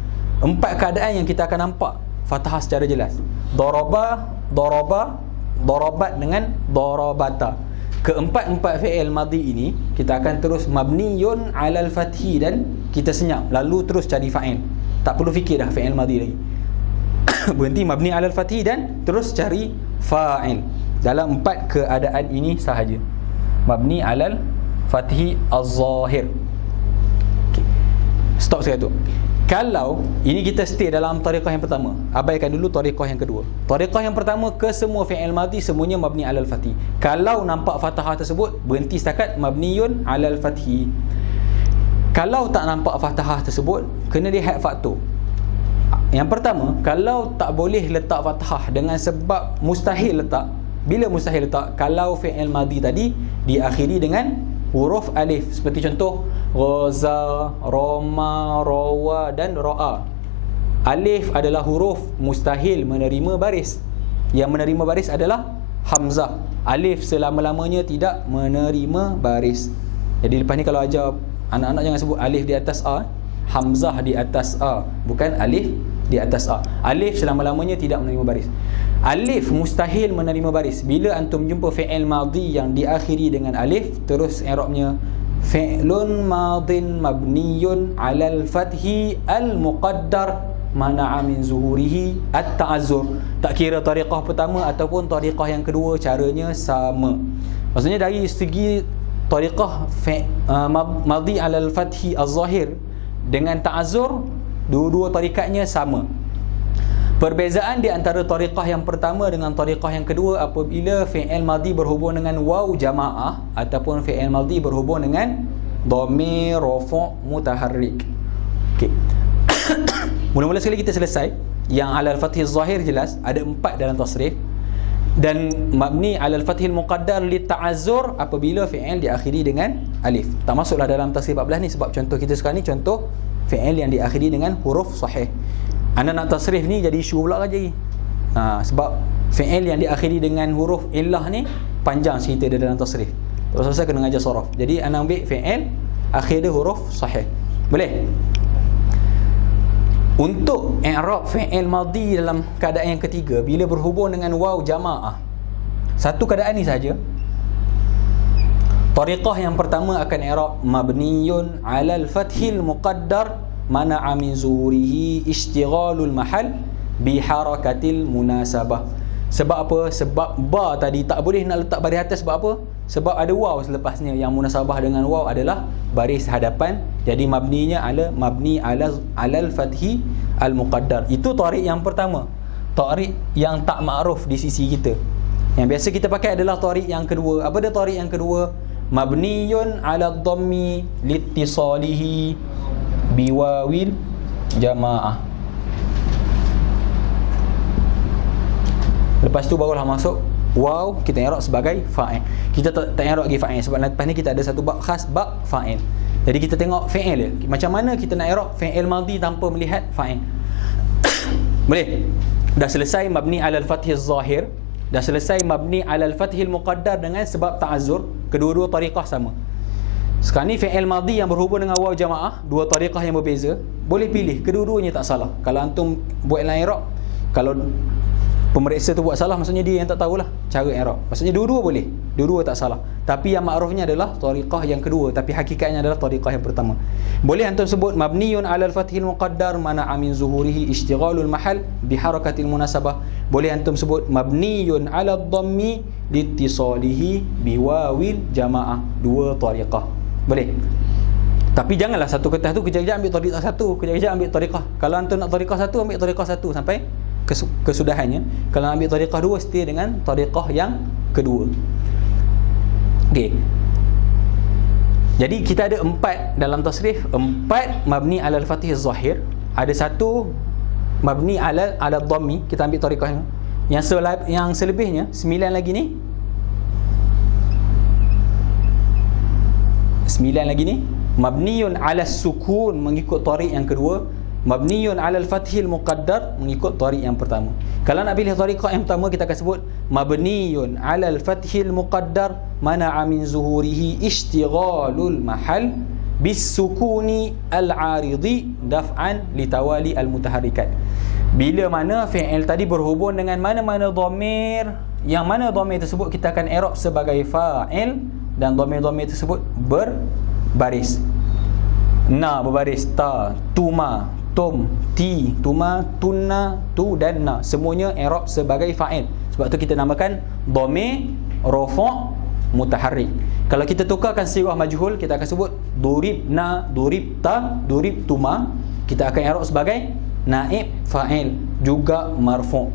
4 keadaan yang kita akan nampak fathah secara jelas. Daraba, daraba, darabat dengan darabata. Keempat-empat fi'il madhi ini kita akan terus mabniyun alal fathi dan kita senyap, lalu terus cari fa'il. Tak perlu fikir dah fi'il madhi lagi. Berhenti mabni alal fathi dan terus cari fa'il. Dalam 4 keadaan ini sahaja. Mabni alal fathi az-zahir. Okay. Stop sekali tu. Kalau ini kita stay dalam tariqah yang pertama, abaikan dulu tariqah yang kedua. Tariqah yang pertama ke semua fi'il madhi semuanya mabni alal fathi. Kalau nampak fathah tersebut, berhenti setakat mabniyun alal fathi. Kalau tak nampak fathah tersebut, kena lihat faktor. Yang pertama, kalau tak boleh letak fathah dengan sebab mustahil letak. Bila mustahil letak? Kalau fi'il madhi tadi diakhiri dengan huruf alif. Seperti contoh ghaza, roma, rawa dan ra'a. Alif adalah huruf mustahil menerima baris. Yang menerima baris adalah hamzah. Alif selama-lamanya tidak menerima baris. Jadi lepas ni kalau ajar anak-anak jangan sebut alif di atas a, hamzah di atas a, bukan alif di atas a. Alif selama-lamanya tidak menerima baris. Alif mustahil menerima baris. Bila antum jumpa fi'il madhi yang diakhiri dengan alif, terus i'rabnya fi'lun madhin mabniyun 'alal fathi al-muqaddar mana'a min zuhurihi at-ta'azzur. Tak kira tariqah pertama ataupun tariqah yang kedua, caranya sama. Maksudnya dari segi tariqah madhi 'alal fathi az-zahir dengan ta'azzur, dua-dua tarikatnya sama. Perbezaan di antara tariqah yang pertama dengan tariqah yang kedua apabila fi'il madhi berhubung dengan waw jamaah ataupun fi'il madhi berhubung dengan dhamir rafa' mutaharrik. Okey. Mula-mula sekali kita selesai yang alal fathih zahir jelas ada 4 dalam tasrif, dan mabni alal fathil muqaddar li ta'azzur apabila fi'il diakhiri dengan alif. Tak masuklah dalam tasrif 14 ni sebab contoh kita sekarang ni contoh fi'il yang diakhiri dengan huruf sahih. Anda nak tasrif ni jadi isu pula lagi. Sebab fi'il yang diakhiri dengan huruf illah ni panjang cerita dia dalam tasrif. Terus saya kena ngajar sorof. Jadi anda ambil fi'il akhir dia huruf sahih. Boleh? Untuk i'rab fi'il madhi dalam keadaan yang ketiga, bila berhubung dengan waw jamaah, satu keadaan ni saja. Tariqah yang pertama akan i'rab mabniyun 'alal fathil muqaddar mana'a min zuhurihi ishtighalul mahal bi harakatil munasabah. Sebab apa? Sebab ba tadi tak boleh nak letak baris atas. Sebab apa? Sebab ada waw selepasnya. Yang munasabah dengan waw adalah baris hadapan. Jadi mabninya mabni alal fathi al muqaddar. Itu tariq yang pertama, tariq yang tak ma'ruf di sisi kita. Yang biasa kita pakai adalah tariq yang kedua. Apa dia tariq yang kedua? Mabniyun ala dhammi liittisalihi biwawil jamaah. Lepas tu barulah masuk waw, kita i'rab sebagai fa'il. Kita tak i'rab lagi fa'il sebab lepas ni kita ada satu bab khas, bab fa'il. Jadi kita tengok fi'il dia. Macam mana kita nak i'rab fi'il madhi tanpa melihat fa'il. Boleh? Dah selesai mabni alal fathil zahir, dah selesai mabni alal fathil muqaddar dengan sebab ta'azzur. Kedua-dua tariqah sama. Sekarang ni fi'il madhi yang berhubung dengan waw jamaah, dua tariqah yang berbeza. Boleh pilih, kedua-duanya tak salah. Kalau antum buat dalam i'rab, kalau pemeriksa tu buat salah, maksudnya dia yang tak tahulah cara i'rab. Maksudnya dua-dua boleh, dua-dua tak salah. Tapi yang ma'rufnya adalah tariqah yang kedua, tapi hakikatnya adalah tariqah yang pertama. Boleh antum sebut mabniyun 'alal fathil muqaddar mana'a min zuhurihi ishtighalul mahal bi harakatil munasabah. Boleh antum sebut mabniyun 'alad dhammi liittisalihi biwawil jamaah. Dua tariqah. Boleh. Tapi janganlah satu kertas tu kejap-kejap ambil tariqah satu, kejap-kejap ambil tariqah. Kalau antum nak tariqah satu, ambil tariqah satu sampai kesudahannya. Kalau ambil tariqah dua, setia dengan tariqah yang kedua. Okey. Jadi kita ada 4 dalam tasrif, 4 mabni alal fathih zahir, ada satu mabni alal dhammi, kita ambil tariqahnya. Yang selebihnya 9 lagi ni, 9 lagi ni mabniyun ala sukun mengikut tariq yang kedua, mabniyun alal fathil muqaddar mengikut tariq yang pertama. Kalau nak pilih tariqah yang pertama, kita akan sebut mabniyun alal fathil muqaddar mana'a min zuhurihi ishtighalul mahal bis sukuni al-aridi daf'an litawali al-mutaharrikat. Bila mana fi'il tadi berhubung dengan mana-mana dhamir, yang mana dhamir tersebut kita akan i'rab sebagai fa'il, dan dhamir-dhamir tersebut berbaris. Na berbaris, ta, tuma, tum, ti, tuma, tunna, tu dan na, semuanya i'rab sebagai fa'il. Sebab tu kita namakan dhamir rafa' mutaharrik. Kalau kita tukarkan sirah majhul, kita akan sebut duribna, duribta, duribtuma, kita akan i'rab sebagai naib fa'il, juga marfu'.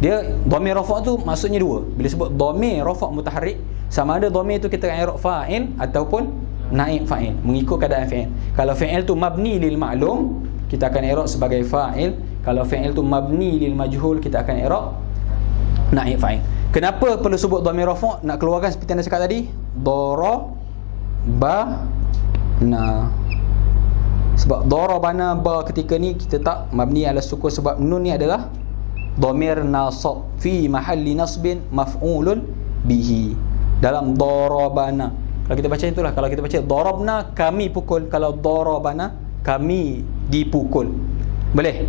Dia dhamir rafa' tu maksudnya dua. Bila sebut dhamir rafa' mutaharrik, sama ada dhamir tu kita akan i'rab fa'il ataupun naib fa'il, mengikut keadaan fi'il. Kalau fi'il tu mabni lil ma'lum, kita akan i'rab sebagai fa'il. Kalau fi'il tu mabni lil majhul, kita akan i'rab naib fa'il. Kenapa perlu sebut dhamir rafa'? Nak keluarkan seperti anda cakap tadi, darabana. Sebab darabana ba ketika ni kita tak mabni ala sukun, sebab nun ni adalah dhamir nasab fi mahalli nasbin maf'ulun bihi. Dalam darabana, kalau kita baca itulah, kalau kita baca darabna kami pukul, kalau darabana kami dipukul. Boleh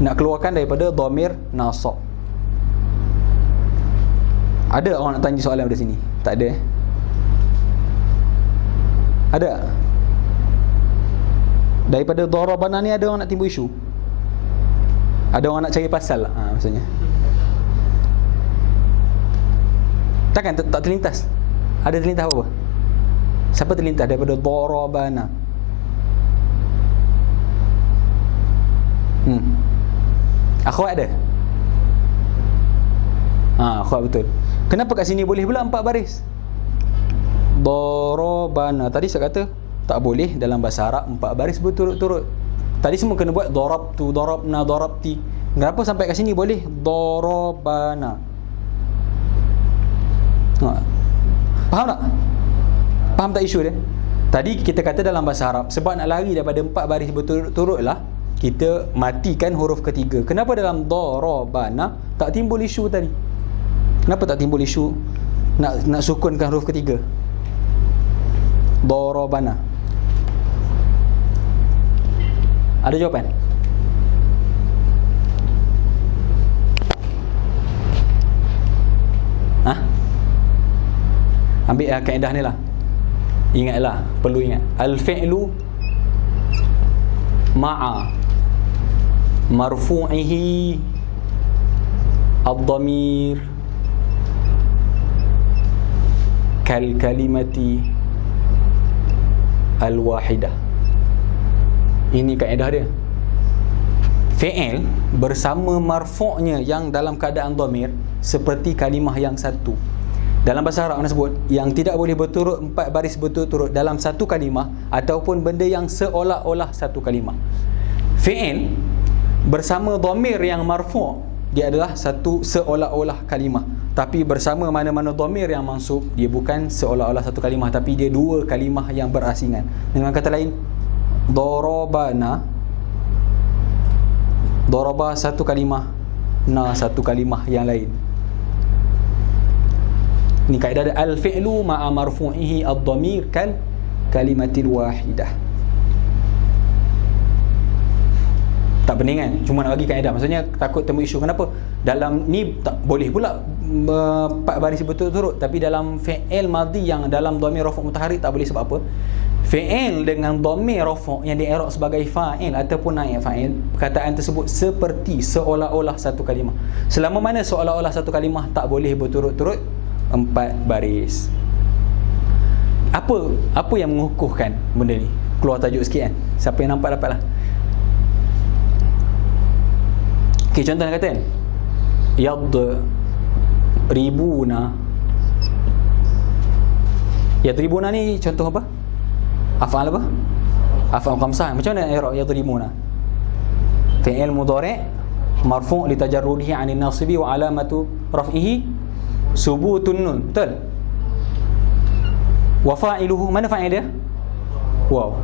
nak keluarkan daripada dhamir nasab. Ada orang nak tanya soalan dari sini? Tak ada. Ada? Daripada darabana ni ada orang nak timbul isu? Ada orang nak cari pasal? Maksudnya takkan tak terlintas? Ada terlintas apa? Siapa terlintas daripada darabana? Akhwat ada? Akhwat betul. Kenapa kat sini boleh pula 4 baris? Darabana. Tadi saya kata tak boleh dalam bahasa Arab 4 baris berturut-turut. Tadi semua kena buat darabtu, darabna, darabti. Kenapa sampai kat sini boleh darabana? Faham tak? Faham tak isu dia? Tadi kita kata dalam bahasa Arab, sebab nak lari daripada 4 baris berturut-turut lah, kita matikan huruf ketiga. Kenapa dalam darabana tak timbul isu tadi? Kenapa tak timbul isu nak sukunkan huruf ketiga? Darabana. Ada jawapan? Ambil kaedah ni lah. Ingatlah, perlu ingat. Al-fi'lu ma'a marfu'ihi ad-dhamir kal kalimati al-wahidah. Ini kaedah dia. Fi'il bersama marfu'nya yang dalam keadaan dhamir seperti kalimah yang satu. Dalam bahasa Arab mana sebut yang tidak boleh berturut 4 baris berturut-turut dalam satu kalimah ataupun benda yang seolah-olah satu kalimah. Fi'il bersama dhamir yang marfu' dia adalah satu seolah-olah kalimah, tapi bersama mana-mana dhamir yang mansub dia bukan seolah-olah satu kalimah, tapi dia dua kalimah yang berasingan. Dengan kata lain, darabana, daraba satu kalimah, na satu kalimah yang lain. Ni kaedah al-fi'lu ma'a marfu'ihi ad-dhamir kal kalimatil wahidah. Tak pening kan? Cuma nak bagi kaedah. Maksudnya takut temu isu. Kenapa? Dalam ni tak boleh pula 4 baris berturut-turut, tapi dalam fi'il madhi yang dalam dhamir rafu' mutaharrik tak boleh. Sebab apa? Fi'il dengan dhamir rafu' yang di-i'rab sebagai fa'il ataupun naib fa'il, perkataan tersebut seperti seolah-olah satu kalimah. Selama mana seolah-olah satu kalimah tak boleh berturut-turut 4 baris. Apa yang mengukuhkan benda ni? Keluar tajuk sikit kan. Siapa yang nampak dapatlah. Okey, contoh nak kata kan, yadribuna. Yadribuna ni contoh apa? Af'al apa? Af'al khamsah. Macam mana i'rab yadribuna? Fi'il mudhari' marfu' li tajarrudihi 'anil nasibi wa alamatu raf'ihi subutun nun. Betul? Wa fa'iluhu, mana fa'il dia? Wow.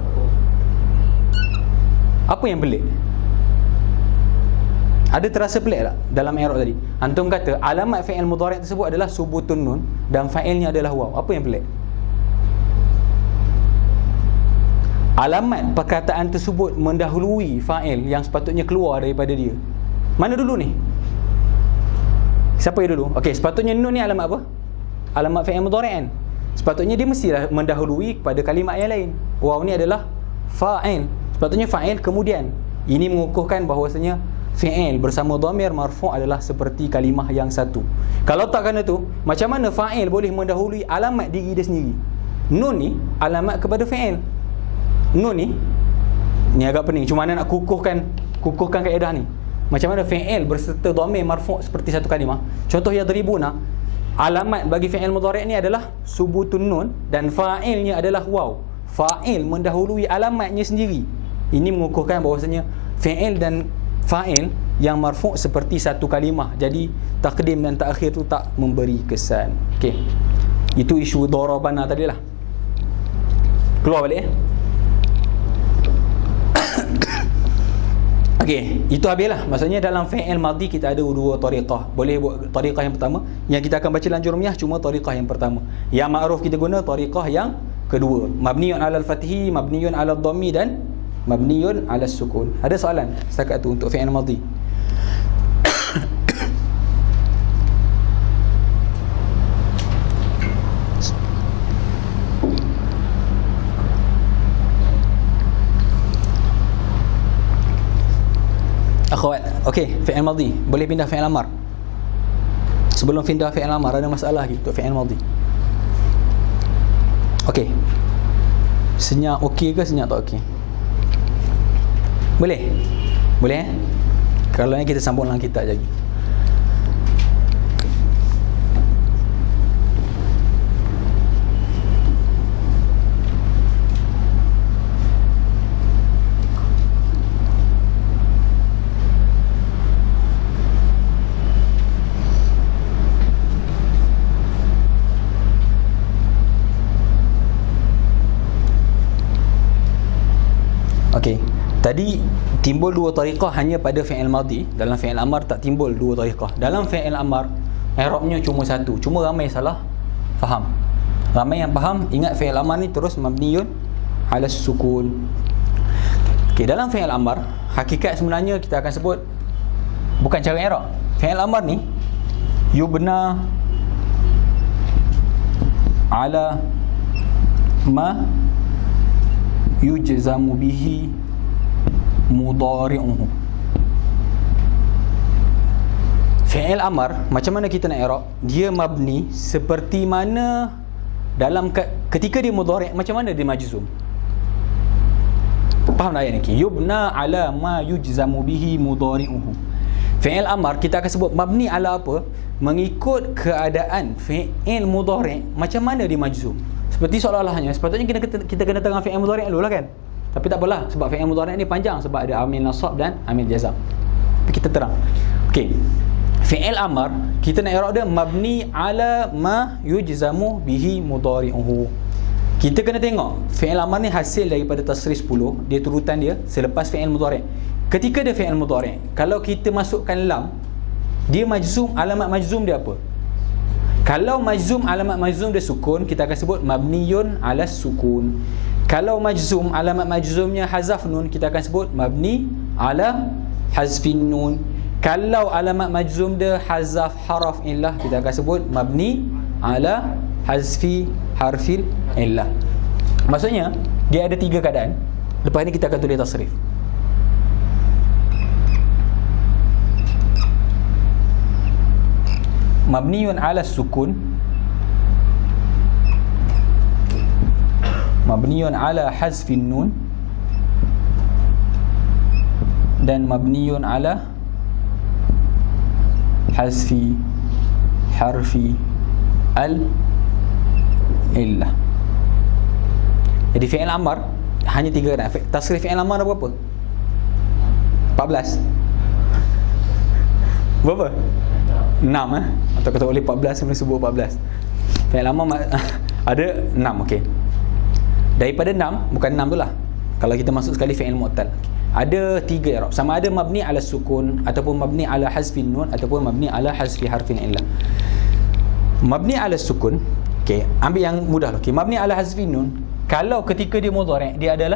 Apa yang pelik? Ada terasa pelik tak dalam i'rab tadi? Antum kata alamat fi'il mudhari' tersebut adalah subutun nun dan fa'ilnya adalah waw. Apa yang pelik? Alamat perkataan tersebut mendahului fa'il yang sepatutnya keluar daripada dia. Mana dulu ni? Siapa yang dulu? Okey, sepatutnya nun ni alamat apa? Alamat fi'il mudhari' kan? Sepatutnya dia mestilah mendahului kepada kalimat yang lain. Waw ni adalah fa'il. Sepatutnya fa'il kemudian. Ini mengukuhkan bahawasanya fi'il bersama dhamir marfu' adalah seperti kalimah yang satu. Kalau tak kena tu, macam mana fa'il boleh mendahului alamat diri dia sendiri? Nun ni alamat kepada fi'il. Nun ni agak pening. Cuma mana nak kukuhkan kaedah ni. Macam mana fi'il berserta dhamir marfu' seperti satu kalimah. Contoh yadribuna, alamat bagi fi'il mudhari' ni adalah subutun nun dan fa'ilnya adalah waw. Fa'il mendahului alamatnya sendiri. Ini mengukuhkan bahawasanya fi'il dan fa'il yang marfu' seperti satu kalimah. Jadi takdim dan ta'khir tu tak memberi kesan. Okey. Itu isu darabana tadilah. Keluar balik Okey, itu habislah. Maksudnya dalam fi'il madhi kita ada dua tariqah. Boleh buat tariqah yang pertama yang kita akan baca dalam Jurumiyah, cuma tariqah yang pertama. Yang ma'ruf kita guna tariqah yang kedua. Mabniun 'alal fathi, mabniun 'alal dhammi dan mabniun 'alas sukun. Ada soalan setakat tu untuk fi'il madhi? Akhwat, okey, fi'il madhi. Boleh pindah fi'il amar. Sebelum pindah fi'il amar ada masalah lagi untuk fi'il madhi. Okey. Senyap okey ke senyap tak okey? Boleh? Boleh Kalau ni kita sambung dalam kitab lagi. Okey. Tadi timbul dua tariqah hanya pada fi'il madhi. Dalam fi'il amar tak timbul dua tariqah. Dalam fi'il amar i'rabnya cuma satu. Cuma ramai salah faham. Ramai yang faham ingat fi'il amar ni terus mabniun ala sukun. Okey, dalam fi'il amar hakikat sebenarnya kita akan sebut bukan cara i'rab. Fi'il amar ni yubna ala ma yujzamu bihi mudhari'uhu. Fi'il amar macam mana kita nak i'rab? Dia mabni seperti mana dalam ketika dia mudhari' macam mana dia majzum. Faham tak ayat ni? Yubna ala ma yujzamu bihi mudhari'uhu. Fi'il amar kita akan sebut mabni ala apa? Mengikut keadaan fi'il mudhari' macam mana dia majzum. Seperti seolah-olahnya sepatutnya kita kena terang fi'il mudhari' dulu lah kan. Tapi tak apalah sebab fi'il mudhari' ni panjang sebab ada amil nasab dan amil jazam. Tapi kita terang. Okey. Fi'il amar kita nak i'rab dia mabni ala ma yujzamu bihi mudhari'uhu. Kita kena tengok fi'il amar ni hasil daripada tasrif 10, dia turutan dia selepas fi'il mudhari'. Ketika dia fi'il mudhari', kalau kita masukkan lam, dia majzum, alamat majzum dia apa? Kalau majzum, alamat majzum dia sukun, kita akan sebut mabniyun ala sukun. Kalau majzum, alamat majzumnya hazaf nun, kita akan sebut mabni ala hazfin nun. Kalau alamat majzum dia hazaf haraf illah, kita akan sebut mabni ala hazfi harfil illah. Maksudnya dia ada tiga keadaan. Lepas ni kita akan tulis tasrif. Mabniun ala sukun, mabniun ala hazfin nun, dan mabniun ala hazfi harfi al-illah. Jadi fi'il amar hanya tiga keadaan. Tasrif fi'il amar berapa? 14. Berapa? 6 atau kata boleh 14, boleh sebut 14. Fi'il amar ada 6. okey. Daripada 6, bukan 6 tu lah. Kalau kita masuk sekali fi'il mu'tal. Ada tiga i'rab. Sama ada mabni ala sukun ataupun mabni ala hazfin nun ataupun mabni ala hazfi harfin illah. Mabni ala sukun, okey, ambil yang mudah lah. Okey, mabni ala hazfin nun, kalau ketika dia mudhari' dia dah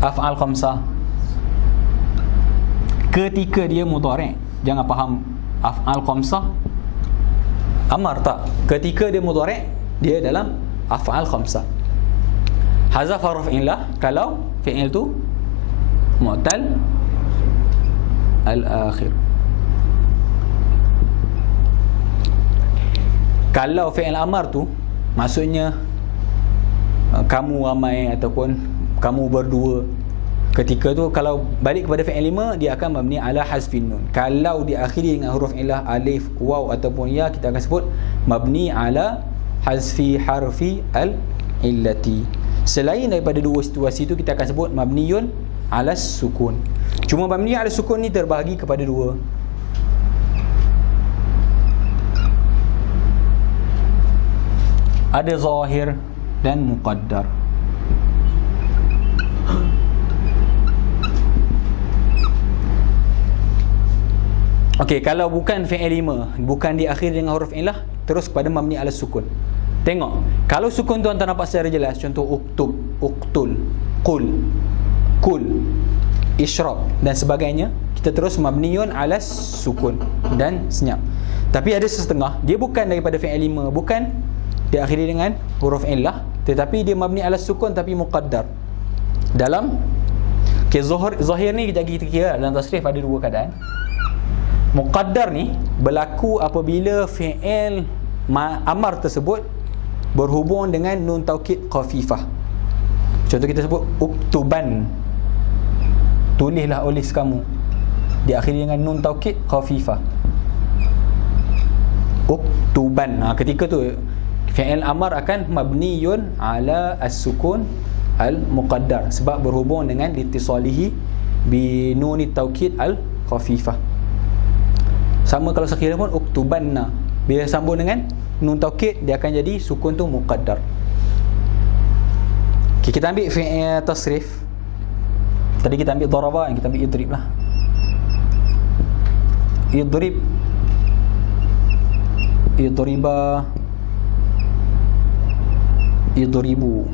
af'al khamsah. Ketika dia mudhari', jangan faham af'al khamsah amar tak. Ketika dia mudhari' dia dalam af'al khamsah. Hazaf harf illah kalau fi'il tu mu'tal al-akhir. Kalau fi'il amar tu maksudnya kamu ramai ataupun kamu berdua, ketika tu kalau balik kepada fi'il 5 dia akan mabni ala hazfin nun. Kalau diakhiri dengan huruf illah alif, waw ataupun ya, kita akan sebut mabni ala hazfi harfi al-illati. Selain daripada dua situasi itu kita akan sebut mabniyun ala sukun. Cuma mabni ala sukun ni terbahagi kepada dua. Ada zahir dan muqaddar. Okey, kalau bukan fi'il 5, bukan diakhiri dengan huruf illah, terus kepada mabni ala sukun. Tengok, kalau sukun tu tuan nampak secara jelas, contoh uktub, uktul, qul, kul, isyrab dan sebagainya, kita terus mabniyun ala sukun dan senyap. Tapi ada setengah, dia bukan daripada fi'il 5, bukan diakhiri dengan huruf illah, tetapi dia mabni ala sukun tapi muqaddar. Dalam zahir ni kita kira dalam tasrif ada dua keadaan. Muqaddar ni berlaku apabila fi'il amar tersebut berhubung dengan nun taukid khafifah. Contoh kita sebut uktuban, tulislah oleh kamu, diakhiri dengan nun taukid khafifah. Uktuban, ketika tu fi'il amar akan mabniyun ala as-sukun al-muqaddar sebab berhubung dengan litisalihi bi nun taukid al-khafifah. Sama kalau sekiranya pun uktubanna, bila sambung dengan nun taukid dia akan jadi sukun tu muqaddar. Okay, kita ambil fi'il tasrif. Tadi kita ambil daraba, yang kita ambil idrib lah. Idrib, idriba, idribu,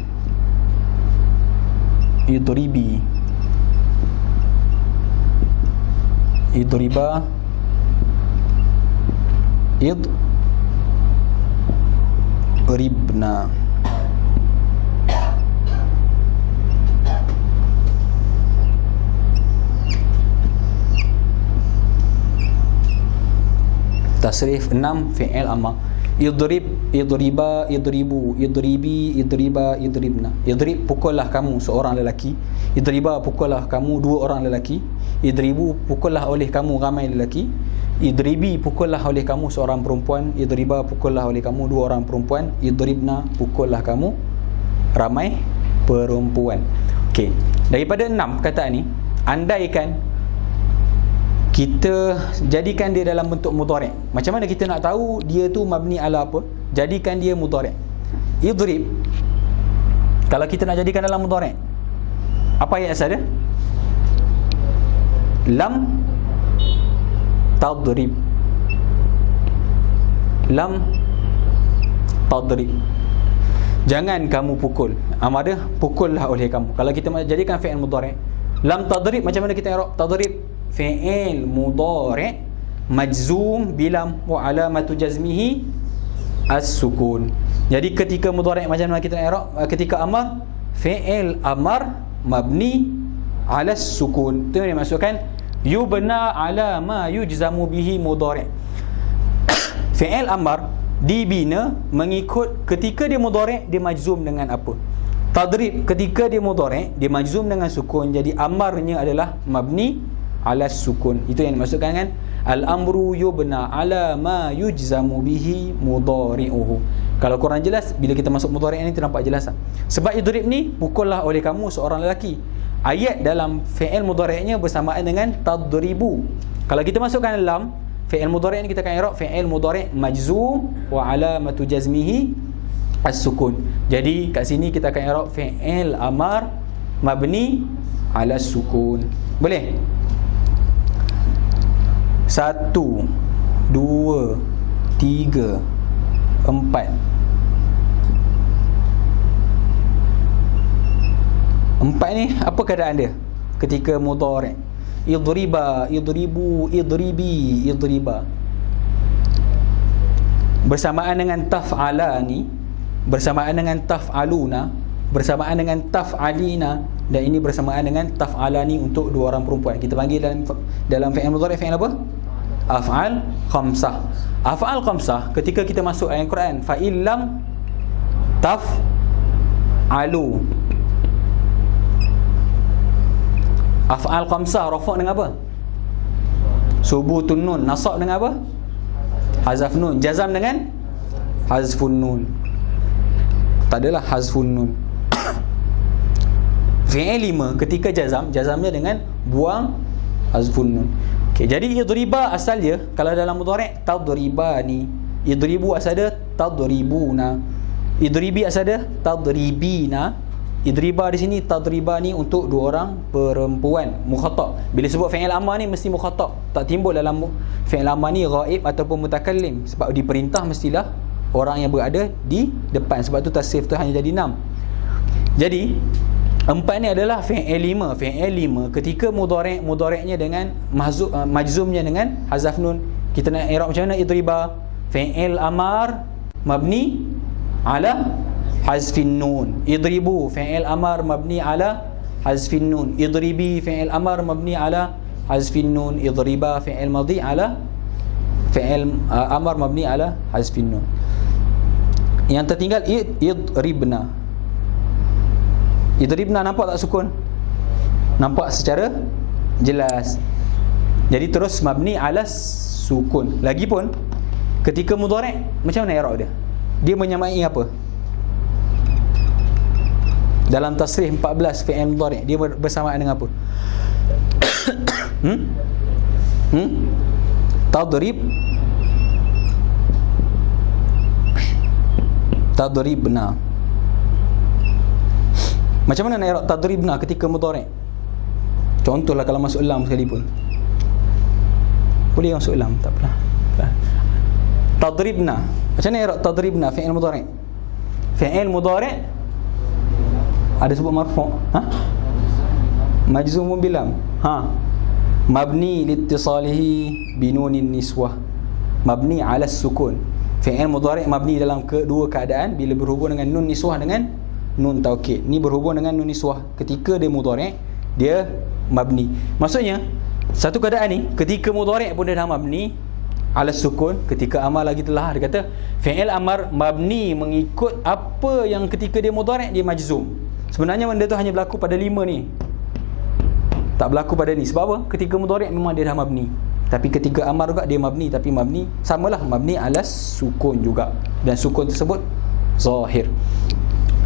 idribi, idriba, idribna. Tasrif 6 fi'il amar. Idrib, idriba, idribu, idribi, idriba, idribna. Idrib, pukullah kamu seorang lelaki. Idriba, pukullah kamu dua orang lelaki. Idribu, pukullah oleh kamu ramai lelaki. Idribi, pukullah oleh kamu seorang perempuan. Idriba, pukullah oleh kamu dua orang perempuan. Idribna, pukullah kamu ramai perempuan. Okey, daripada 6 perkataan ni, andaikan kita jadikan dia dalam bentuk mudhari'. Macam mana kita nak tahu dia tu mabni ala apa? Jadikan dia mudhari'. Idrib, kalau kita nak jadikan dalam mudhari', apa yang asal dia? Lam tadrib. Lam tadrib. Jangan kamu pukul. Amar dia, pukullah oleh kamu. Kalau kita nak jadikan fi'il mudhari', lam tadrib, macam mana kita i'rab tadrib? Fi'il mudhari' majzum bilam wa alamatu jazmihi as-sukun. Jadi ketika mudhari' macam mana kita nak i'rab? Ketika amar, fi'il amar mabni ala sukun. Itu yang dimaksudkan yubna ala ma yujzamu bihi mudhari'. Fi'il amar dibina mengikut ketika dia mudhari' dia majzum dengan apa? Tadrib, ketika dia mudhari' dia majzum dengan sukun. Jadi amarnya adalah mabni ala sukun. Itu yang dimaksudkan kan al-amru yubna ala ma yujzamu bihi mudhari'uhu. Kalau kurang jelas, bila kita masuk mudhari' ni ternampak jelas tak? Sebab idrib ni pukullah oleh kamu seorang lelaki. Ayat dalam fi'il mudhari'nya bersamaan dengan tadribu. Kalau kita masukkan lam, fi'il mudhari' ni kita akan i'rab fi'il mudhari' majzum wa alamatu jazmihi as-sukun. Jadi kat sini kita akan i'rab fi'il amar mabni ala sukun. Boleh? 1, 2, 3, 4. 4 ni apa keadaan dia ketika mudhari'? Idriba, idribu, idribi, idriba. Bersamaan dengan taf'ala ni, bersamaan dengan taf'aluna, bersamaan dengan taf'alina, dan ini bersamaan dengan taf'alani untuk dua orang perempuan. Kita panggil dalam fi'il mudhari' fi'il apa? Af'al khamsah. Af'al khamsah ketika kita masuk ayat Quran, fa illam taf'alu. Af'al khamsah rafa' dengan apa? Subutun nun. Nasab dengan apa? Hazaf nun. Jazam dengan hazfun nun. Tak adalah hazfun nun. Fi'il 5 ketika jazamnya dengan buang hazfun nun. Okey, jadi idriba asal dia kalau dalam mudhari' tadribani. Idribu asal dia tadribuna. Idribi asal dia tadribina. Idriba di sini tadribani untuk dua orang perempuan mukhatab. Bila sebut fi'il amar ni mesti mukhatab. Tak timbul dalam fi'il amar ni ghaib ataupun mutakallim. Sebab diperintah mestilah orang yang berada di depan. Sebab tu tasrif tu hanya jadi 6. Jadi 4 ni adalah fi'il 5. Fi'il 5 ketika mudhari'nya dengan majzumnya dengan hazaf nun. Kita nak i'rab macam mana? Idriba fi'il amar mabni ala hazfin nun. Idribu fi'il amar mabni ala hazfin nun. Idribi fi'il amar mabni ala hazfin nun. Idriba fi'il madhi ala fi'il amar mabni ala hazfin nun. Yang tertinggal idribna. Idribna nampak tak sukun? Nampak secara jelas. Jadi terus mabni ala sukun. Lagipun ketika mudhari' macam mana i'rab dia? Dia menyamai apa? Dalam tasrih 14 fi'il mudhari' dia bersamaan dengan apa? Tadrib, tadribna. Macam mana nak i'rab tadribna ketika mudhari'? Contohlah kalau masuk lam sekalipun. Boleh masuk lam, tak apalah. Tadribna. Macam mana i'rab tadribna fi'il mudhari'? Fi'il mudhari' ada sebut marfu', majzumun bilam. Mabni liittisalihi binunin niswah. Mabni ala sukun. Fi'il mudhari' mabni dalam kedua keadaan bila berhubung dengan nun niswah dengan nun taukid. Ni berhubung dengan nun niswah. Ketika dia mudhari' dia mabni. Maksudnya satu keadaan ni ketika mudhari' pun dia dah mabni ala sukun, ketika amar lagi telah dia kata fi'il amar mabni mengikut apa yang ketika dia mudhari' dia majzum. Sebenarnya benda tu hanya berlaku pada 5 ni. Tak berlaku pada ni. Sebab apa? Ketika mudhari' memang dia dah mabni. Tapi ketika amar juga dia mabni, tapi mabni samalah, mabni alas sukun juga. Dan sukun tersebut zahir.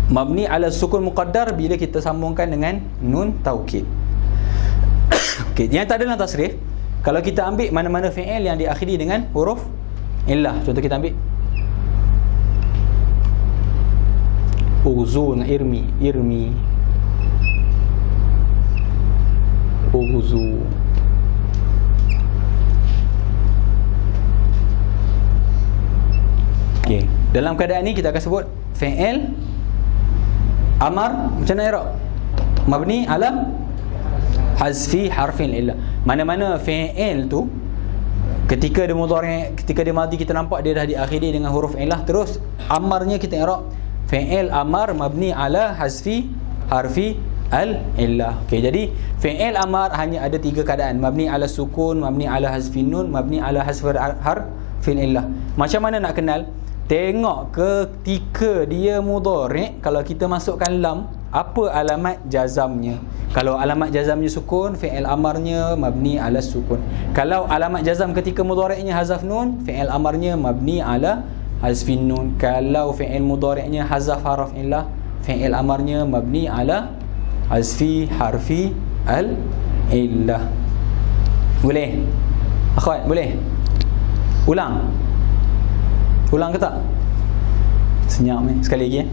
Mabni alas sukun muqaddar bila kita sambungkan dengan nun taukid. Okey, yang tak ada dalam tasrif, kalau kita ambil mana-mana fi'il yang diakhiri dengan huruf illah. Contoh kita ambil uzun, irmi, uzu. Okey, dalam keadaan ni kita akan sebut fi'il amar macam mana i'rab? Mabni ala hazfi harfin illah. Mana-mana fi'il tu ketika dia mudhari', ketika dia madhi, kita nampak dia dah diakhiri dengan huruf illah, terus amarnya kita i'rab fi'il amar mabni ala hazfi harfi al-illah. Okey, jadi fi'il amar hanya ada 3 keadaan: mabni ala sukun, mabni ala hazfin nun, mabni ala hazfi harfin illah. Macam mana nak kenal? Tengok ketika dia mudhari', kalau kita masukkan lam, apa alamat jazamnya? Kalau alamat jazamnya sukun, fi'il amarnya mabni ala sukun. Kalau alamat jazam ketika mudhari'nya hazaf nun, fi'il amarnya mabni ala hazfin nun. Kalau fi'il mudhari'nya hazaf harf illah, fi'il amarnya mabni ala hazfi harfi al-illah. Boleh? Akhwat, boleh? Ulang ke tak? Senyap ni. Sekali lagi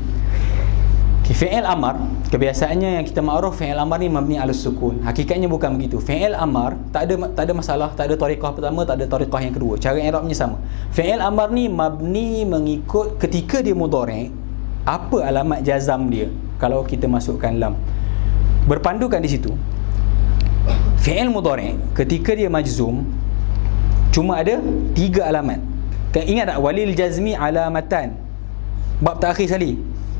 Okay, fi'il amar, kebiasaannya yang kita ma'ruf fi'il amar ni mabni ala sukun. Hakikatnya bukan begitu. Fi'il amar tak ada masalah, tak ada tariqah pertama, tak ada tariqah yang kedua. Cara i'rabnya sama. Fi'il amar ni mabni mengikut ketika dia mudhari', apa alamat jazam dia kalau kita masukkan lam. Berpandukan di situ. Fi'il mudhari' ketika dia majzum cuma ada 3 alamat. Ingat tak? Walil jazmi alamatan. Bab terakhir sekali.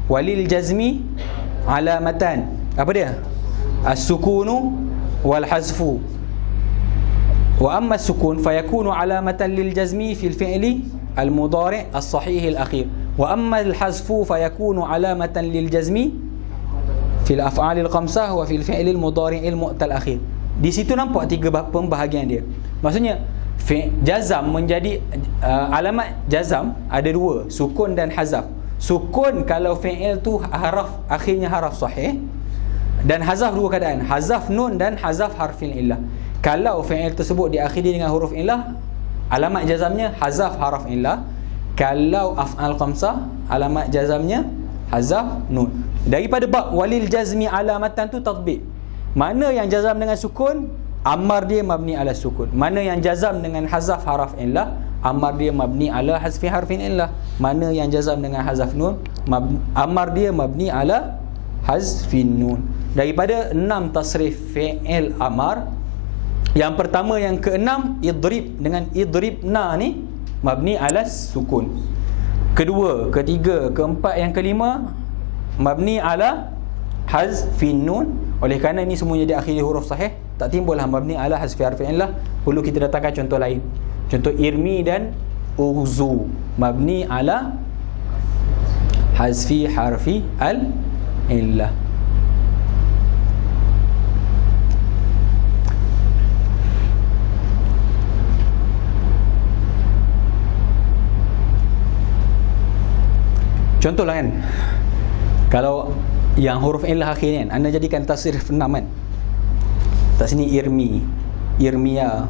Walil jazmi alamatan. Apa dia? As-sukunu wal hazfu. Wa amma as-sukun fayakunu alamatan lil jazmi fil fi'li al-mudhari' as-sahih al-akhir. Wa amma al-hazfu fayakunu alamatan lil jazmi fil af'al al-khamsah wa fil fi'li al-mudhari' al-mu'tal akhir. Di situ nampak 3 pembahagian dia. Maksudnya jazam menjadi alamat jazam ada 2, sukun dan hazaf. Sukun kalau fi'il tu haraf akhirnya haraf sahih, dan hazaf 2 keadaan, hazaf nun dan hazaf harfil illah. Kalau fi'il tersebut diakhiri dengan huruf illah, alamat jazamnya hazaf haraf illah. Kalau af'al khamsah, alamat jazamnya hazaf nun. Daripada bab walil jazmi alamatan tu tatbiq. Mana yang jazam dengan sukun, amar dia mabni ala sukun. Mana yang jazam dengan hazaf haraf illah, amar dia mabni ala hazfi harfin illah. Mana yang jazam dengan hazaf nun, amar dia mabni ala hazfin nun. Daripada 6 tasrif fi'il amar, yang pertama, yang ke-6 idrib dengan idribna ni mabni ala sukun. Kedua, ketiga, keempat, yang kelima mabni ala hazfin nun. Oleh kerana ini semuanya diakhiri huruf sahih, tak timbullah mabni ala hazfi harfin illah. Perlu kita datangkan contoh lain. Contoh irmi dan uzu, mabni ala hazfi harfi al-illah. Contohlah kan, kalau yang huruf illah akhir kan, anda jadikan tasrif 6 kan. Tak sini irmi, irmiya,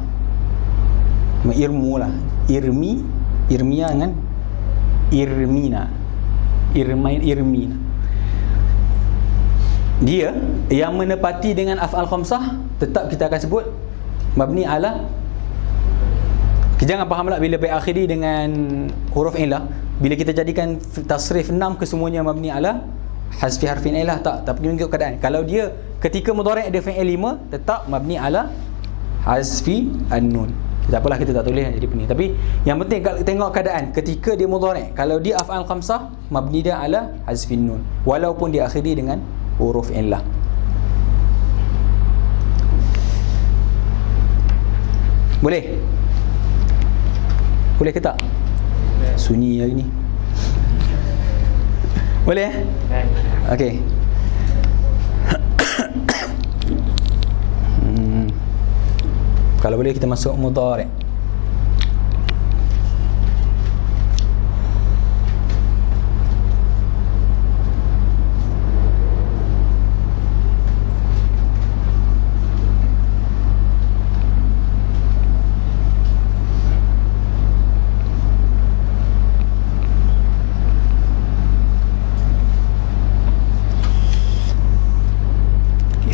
irmu lah, irmi, irmiya kan, irmina, irmina. dia yang menepati dengan af'al khamsah tetap kita akan sebut mabni ala. Kita jangan faham pula bila akhiri dengan huruf ilah, bila kita jadikan tasrif 6 kesemuanya mabni ala hasfi harfin ilah, tak mengikut keadaan. Kalau dia ketika mudhari' ada fi'il 5 tetap mabni ala hasfi an-nun. Tak apalah kita tak tulis jadi pening. Tapi yang penting kalau tengok keadaan ketika dia mudhari', kalau dia af'al khamsah mabni dia ala hasfin nun walaupun dia akhiri dengan huruf ilah. Boleh? Boleh ke tak? Sunyi hari ni. Boleh? Okey. Kalau boleh kita masuk mudhari'.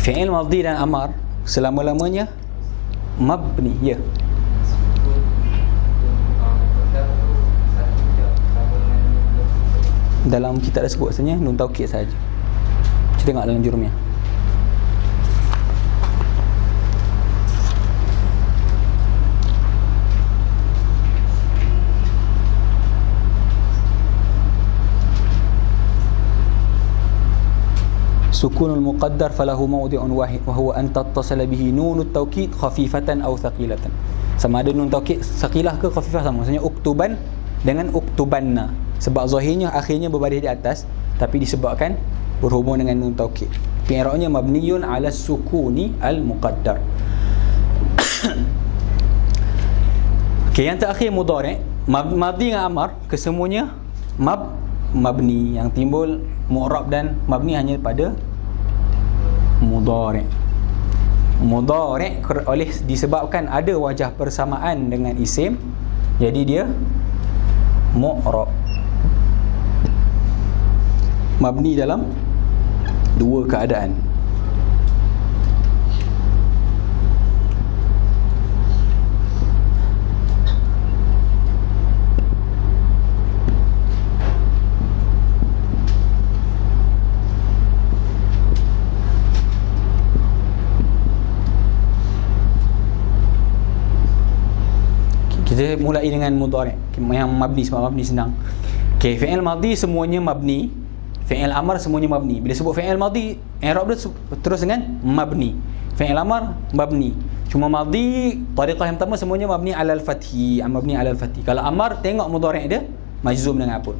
Fi'il madhi dan amar selama-lamanya mabni, ya. Dalam kitab dah sebut sebenarnya nun taukid saja. Kita tengok dalam jurumiyah. Sukunul muqaddar falahu mawdi'un wahid wa huwa an tattasala bihi nunut taukid khafifatan aw thaqilatan. Sama ada nun taukid thaqilah ke khafifah sama. Maksudnya uktuban dengan uktubanna. Sebab zahirnya akhirnya berbaris di atas tapi disebabkan berhubung dengan nun taukid. I'rabnya mabniyun 'ala sukuni al muqaddar. Okey, yang terakhir mudhari', madhi dengan amar kesemuanya mabni, yang timbul mu'rab dan mabni hanya pada mudhari'. Mudhari' oleh disebabkan ada wajah persamaan dengan isim, jadi dia mu'rab. Mabni dalam dua keadaan. Kita mulai dengan mudhari' yang mabni, sebab mabni senang. Okey, fi'il madhi semuanya mabni, fi'il amar semuanya mabni. Bila sebut fi'il madhi, i'rab dia terus dengan mabni. Fi'il amar mabni. Cuma madhi tariqah yang pertama semuanya mabni alal fathi, mabni alal fathi. Kalau amar tengok mudhari' dia majzum dengan apa.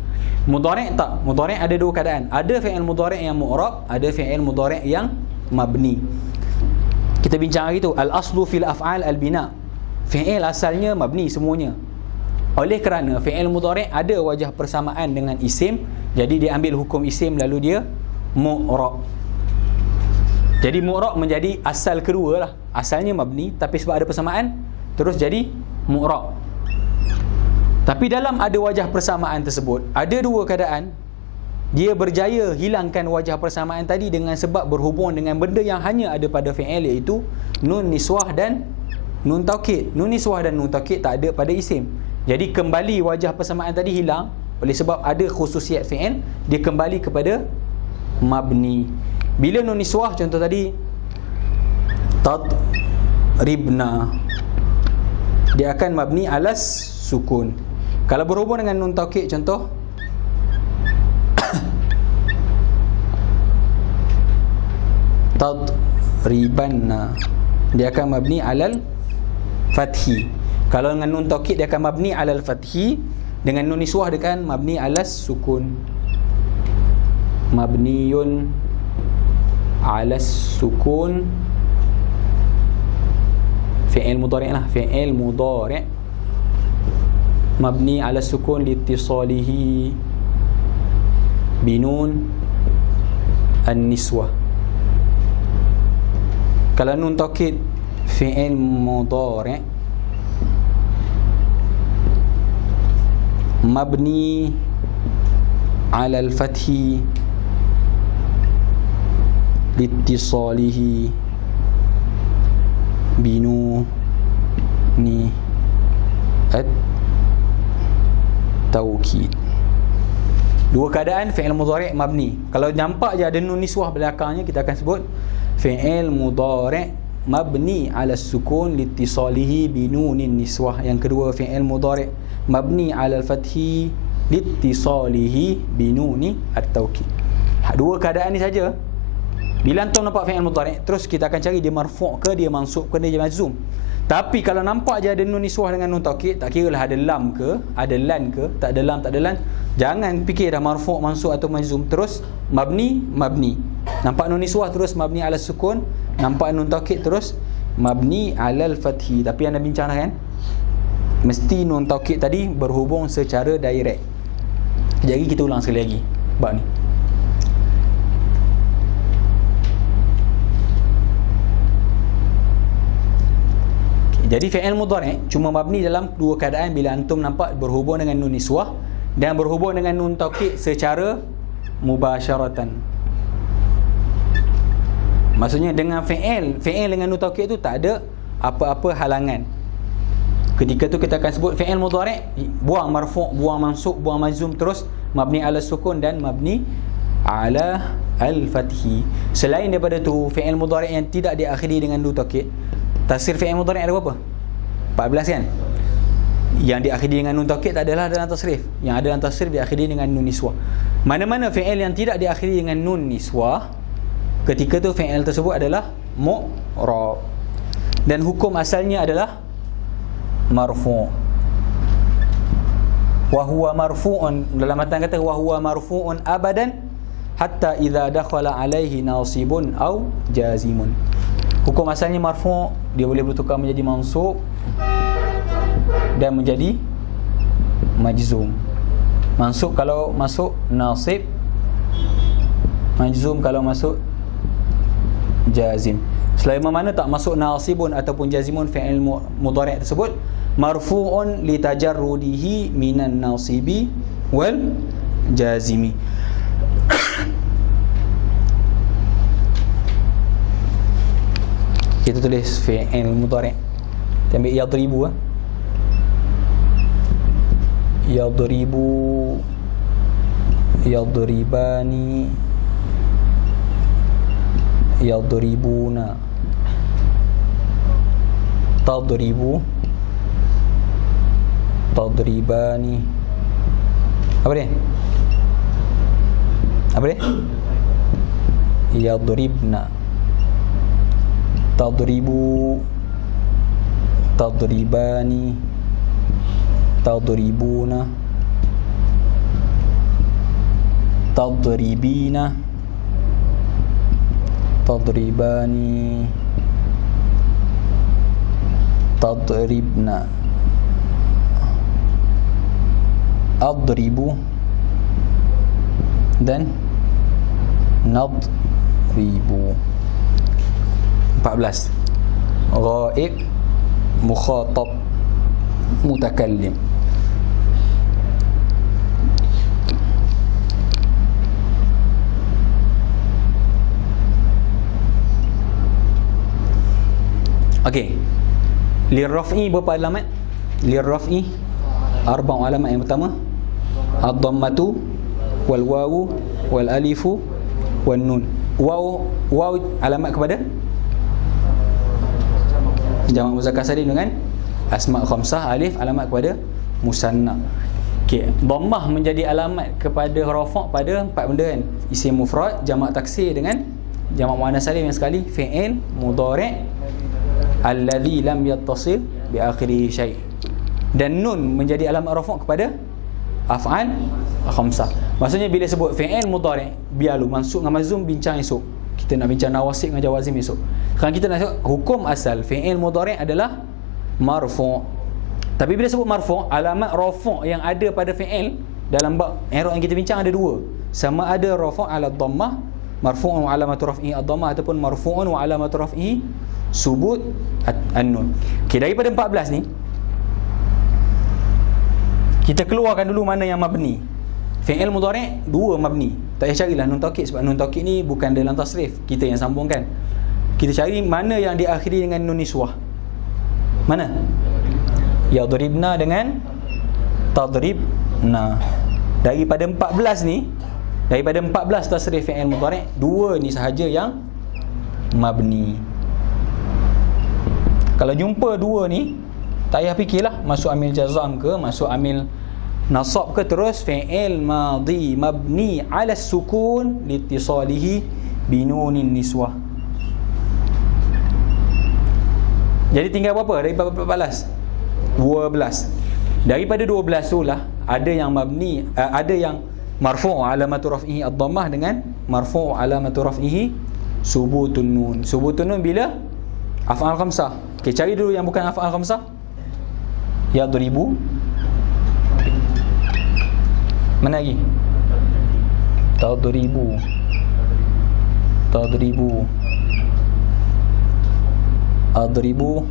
Mudhari' tak, mudhari' ada dua keadaan. Ada fi'il mudhari' yang mu'rab, ada fi'il mudhari' yang mabni. Kita bincang hari tu, al-aslu fil af'al al-bina'. Fi'il asalnya mabni semuanya. Oleh kerana fi'il mudhari' ada wajah persamaan dengan isim, jadi dia ambil hukum isim lalu dia mu'rab. Jadi mu'rab menjadi asal kedua lah. Asalnya mabni tapi sebab ada persamaan terus jadi mu'rab. Tapi dalam ada wajah persamaan tersebut ada dua keadaan. Dia berjaya hilangkan wajah persamaan tadi dengan sebab berhubung dengan benda yang hanya ada pada fi'il, iaitu nun niswah dan nun taukid. Nun niswah dan nun taukid tak ada pada isim. Jadi kembali wajah persamaan tadi hilang oleh sebab ada khususiat fi'il, dia kembali kepada mabni. Bila nun niswah contoh tadi tadribna, dia akan mabni alas sukun. Kalau berhubung dengan nun taukid contoh tadribanna, dia akan mabni alal fathi. Kalau dengan nun taukid dia akan mabni alal fathi, dengan nun niswah dia akan mabni alas sukun. Mabniyun alas sukun, fi'il mudhari' lah, fi'il mudhari' mabni alas sukun liittisalihi binun an-niswah. Kalau nun taukid fi'il mudhari' mabni 'ala al-fathi liittisalihi binuni at-taukid. Dua keadaan fi'il mudhari' mabni. Kalau nampak je ada nun niswah belakangnya, kita akan sebut fi'il mudhari' mabni ala sukun liittisalihi binunin niswah. Yang kedua fi'il mudhari' mabni ala al-fathi liittisalihi binuni at-taukid. Dua keadaan ni saja. Bila antum nampak fi'il mudhari', terus kita akan cari dia marfu' ke, dia mansub ke, dia majzum. Tapi kalau nampak je ada nun niswah dengan nun taukid, tak kira lah ada lam ke, ada lan ke, tak ada lam, tak ada lan, jangan fikir dah marfu', mansub atau majzum. Terus mabni, mabni. Nampak nun niswah terus mabni ala sukun, nampak nun taukid terus mabni ala al-fathi. Tapi yang nak bincang kan, mesti nun taukid tadi berhubung secara direct. Jadi kita ulang sekali lagi bab ni. Jadi fi'il mudhari' cuma mabni dalam dua keadaan, bila antum nampak berhubung dengan nun niswah dan berhubung dengan nun taukid secara mubasyaratan. Maksudnya dengan fi'il dengan nun taukid tu tak ada apa-apa halangan. Ketika tu kita akan sebut fi'il mudhari', buang marfu', buang mansub, buang majzum, terus mabni ala sukun dan mabni ala al-fathi. Selain daripada tu, fi'il mudhari' yang tidak diakhiri dengan nun taukid, tasrif fi'il mudhari' ada berapa? 14 kan? Yang diakhiri dengan nun taukid tak adalah dalam tasrif. Yang ada dalam tasrif diakhiri dengan nun niswah. Mana-mana fi'il yang tidak diakhiri dengan nun niswah, ketika tu fi'il tersebut adalah mu'rab. Dan hukum asalnya adalah marfu'. Wa huwa marfu'un, dalam matan kata wa huwa marfu'un abadan hatta idza dakhala alaihi nasibun au jazimun. Hukum asalnya marfu', dia boleh bertukar menjadi mansub dan menjadi majzum. Mansub kalau masuk nasib, majzum kalau masuk jazim. Selama mana tak masuk nasibun ataupun jazimun, fi'il mudhari' tersebut marfu'un li tajarrudihi minan nasibi wal jazimi. Kita tulis fi'il mudhari'. Kita ambil yadribu ah. Yadribu, yadribani, yadribuna, tadribu, tadribani. Apa dia? Apa dia? Yadribna, tadribu, tadribani, tadribuna, tadribina, tadribani, tadribna, adribu dan nadribu. 14. Ghaib, mukhatab, mutakallim. Okey. Lirraf'i berapa alamat? Lirraf'i arba'u alamat. Yang pertama ad-dhammatu wal wawu wal alifu wan nun. Waw alamat kepada jamak muzakkar salim dengan asma' khamsah, alif alamat kepada musanna. Okey, dhammah menjadi alamat kepada rafa' pada empat benda kan. Isim mufrad, jamak taksir dengan jamak muannas salim yang sekali, fi'il mudhari' alladhi lam yattasil bi akhirihi syai'. Dan nun menjadi alamat rafa' kepada af'al khamsah. Maksudnya bila sebut fi'il mudhari', biarlu mansub dengan mazmum bincang esok. Kita nak bincang nawasib dengan jawazim esok. Sekarang kita nak tengok hukum asal fi'il mudhari' adalah marfu'. Tapi bila sebut marfu', alamat rafa' yang ada pada fi'il dalam bab i'rab yang kita bincang ada dua. Sama ada rafa' ala dhammah, marfu'un wa alamatu raf'ihi ad-dhammah, ataupun marfu'un wa alamatu raf'ihi subut an-nun. Okey, daripada 14 ni kita keluarkan dulu mana yang mabni. Fi'il mudhari' dua mabni. Tak payah carilah nun taukid, sebab nun taukid ni bukan dalam tasrif kita yang sambungkan. Kita cari mana yang diakhiri dengan nun niswah. Mana? Yadribna dengan tadribna. Daripada 14 ni, daripada 14 tasrif fi'il mudhari', 2 ni sahaja yang mabni. Kalau jumpa 2 ni, tak payah fikirlah masuk amil jazam ke, masuk amil nasab ke, terus fi'il madhi mabni 'ala sukun liittisalihi binunin niswah. Jadi tinggal berapa daripada 14? 12. Daripada 12 tu lah ada yang mabni, ada yang marfu' alamatu raf'ihi ad-dhammah dengan marfu' alamatu raf'ihi subutun nun. Subutun nun bila? Af'al khamsah. Okey, cari dulu yang bukan af'al khamsah. Yadribu. Mana lagi? Tadribu. Tadribu. Adribu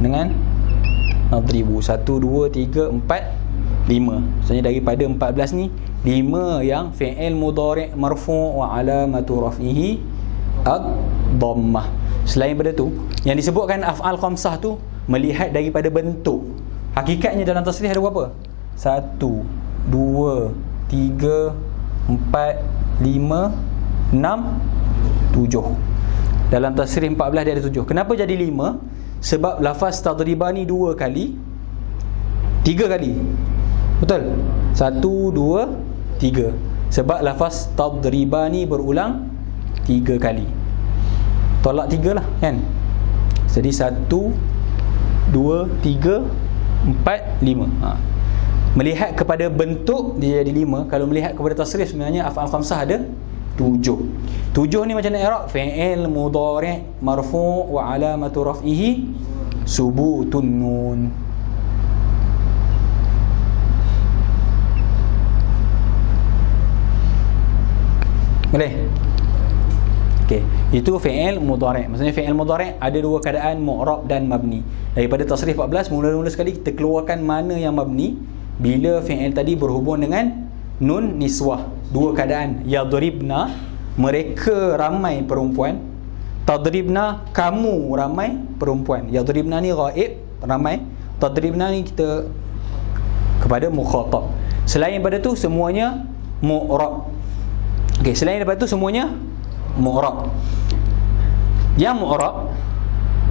dengan adribu. 1, 2, 3, 4, 5. Maksudnya daripada 14 ni, 5 yang fi'il mudhari' marfu' wa alamatu raf'ihi ad-dhammah. Selain daripada tu, yang disebutkan af'al khamsah tu melihat daripada bentuk. Hakikatnya dalam tasrih ada berapa? 1, 2, 3, 4, 5, 6, 7. Dalam tasrih 14 dia ada 7. Kenapa jadi 5? Sebab lafaz tadribani 2 kali, 3 kali. Betul? 1, 2, 3. Sebab lafaz tadribani berulang 3 kali. Tolak 3 lah kan. Jadi 1, 2, 3, 4, 5. Melihat kepada bentuk dia jadi 5. Kalau melihat kepada tasrif sebenarnya af'al khamsah ada 7. 7 ni macam mana i'rab? Fi'il mudhari' marfu' wa alamatu raf'ihi subutun nun. Boleh? Okey, itu fi'il mudhari'. Maksudnya fi'il mudhari' ada 2 keadaan, mu'rab dan mabni. Daripada tasrif 14 mula-mula sekali kita keluarkan mana yang mabni bila fi'il tadi berhubung dengan nun niswah. 2 keadaan. Yadribna, mereka ramai perempuan. Tadribna, kamu ramai perempuan. Yadribna ni ghaib, ramai. Tadribna ni kita kepada mukhatab. Selain daripada tu semuanya mu'rab. Okey, selain daripada tu semuanya mu'rab. Yang mu'rab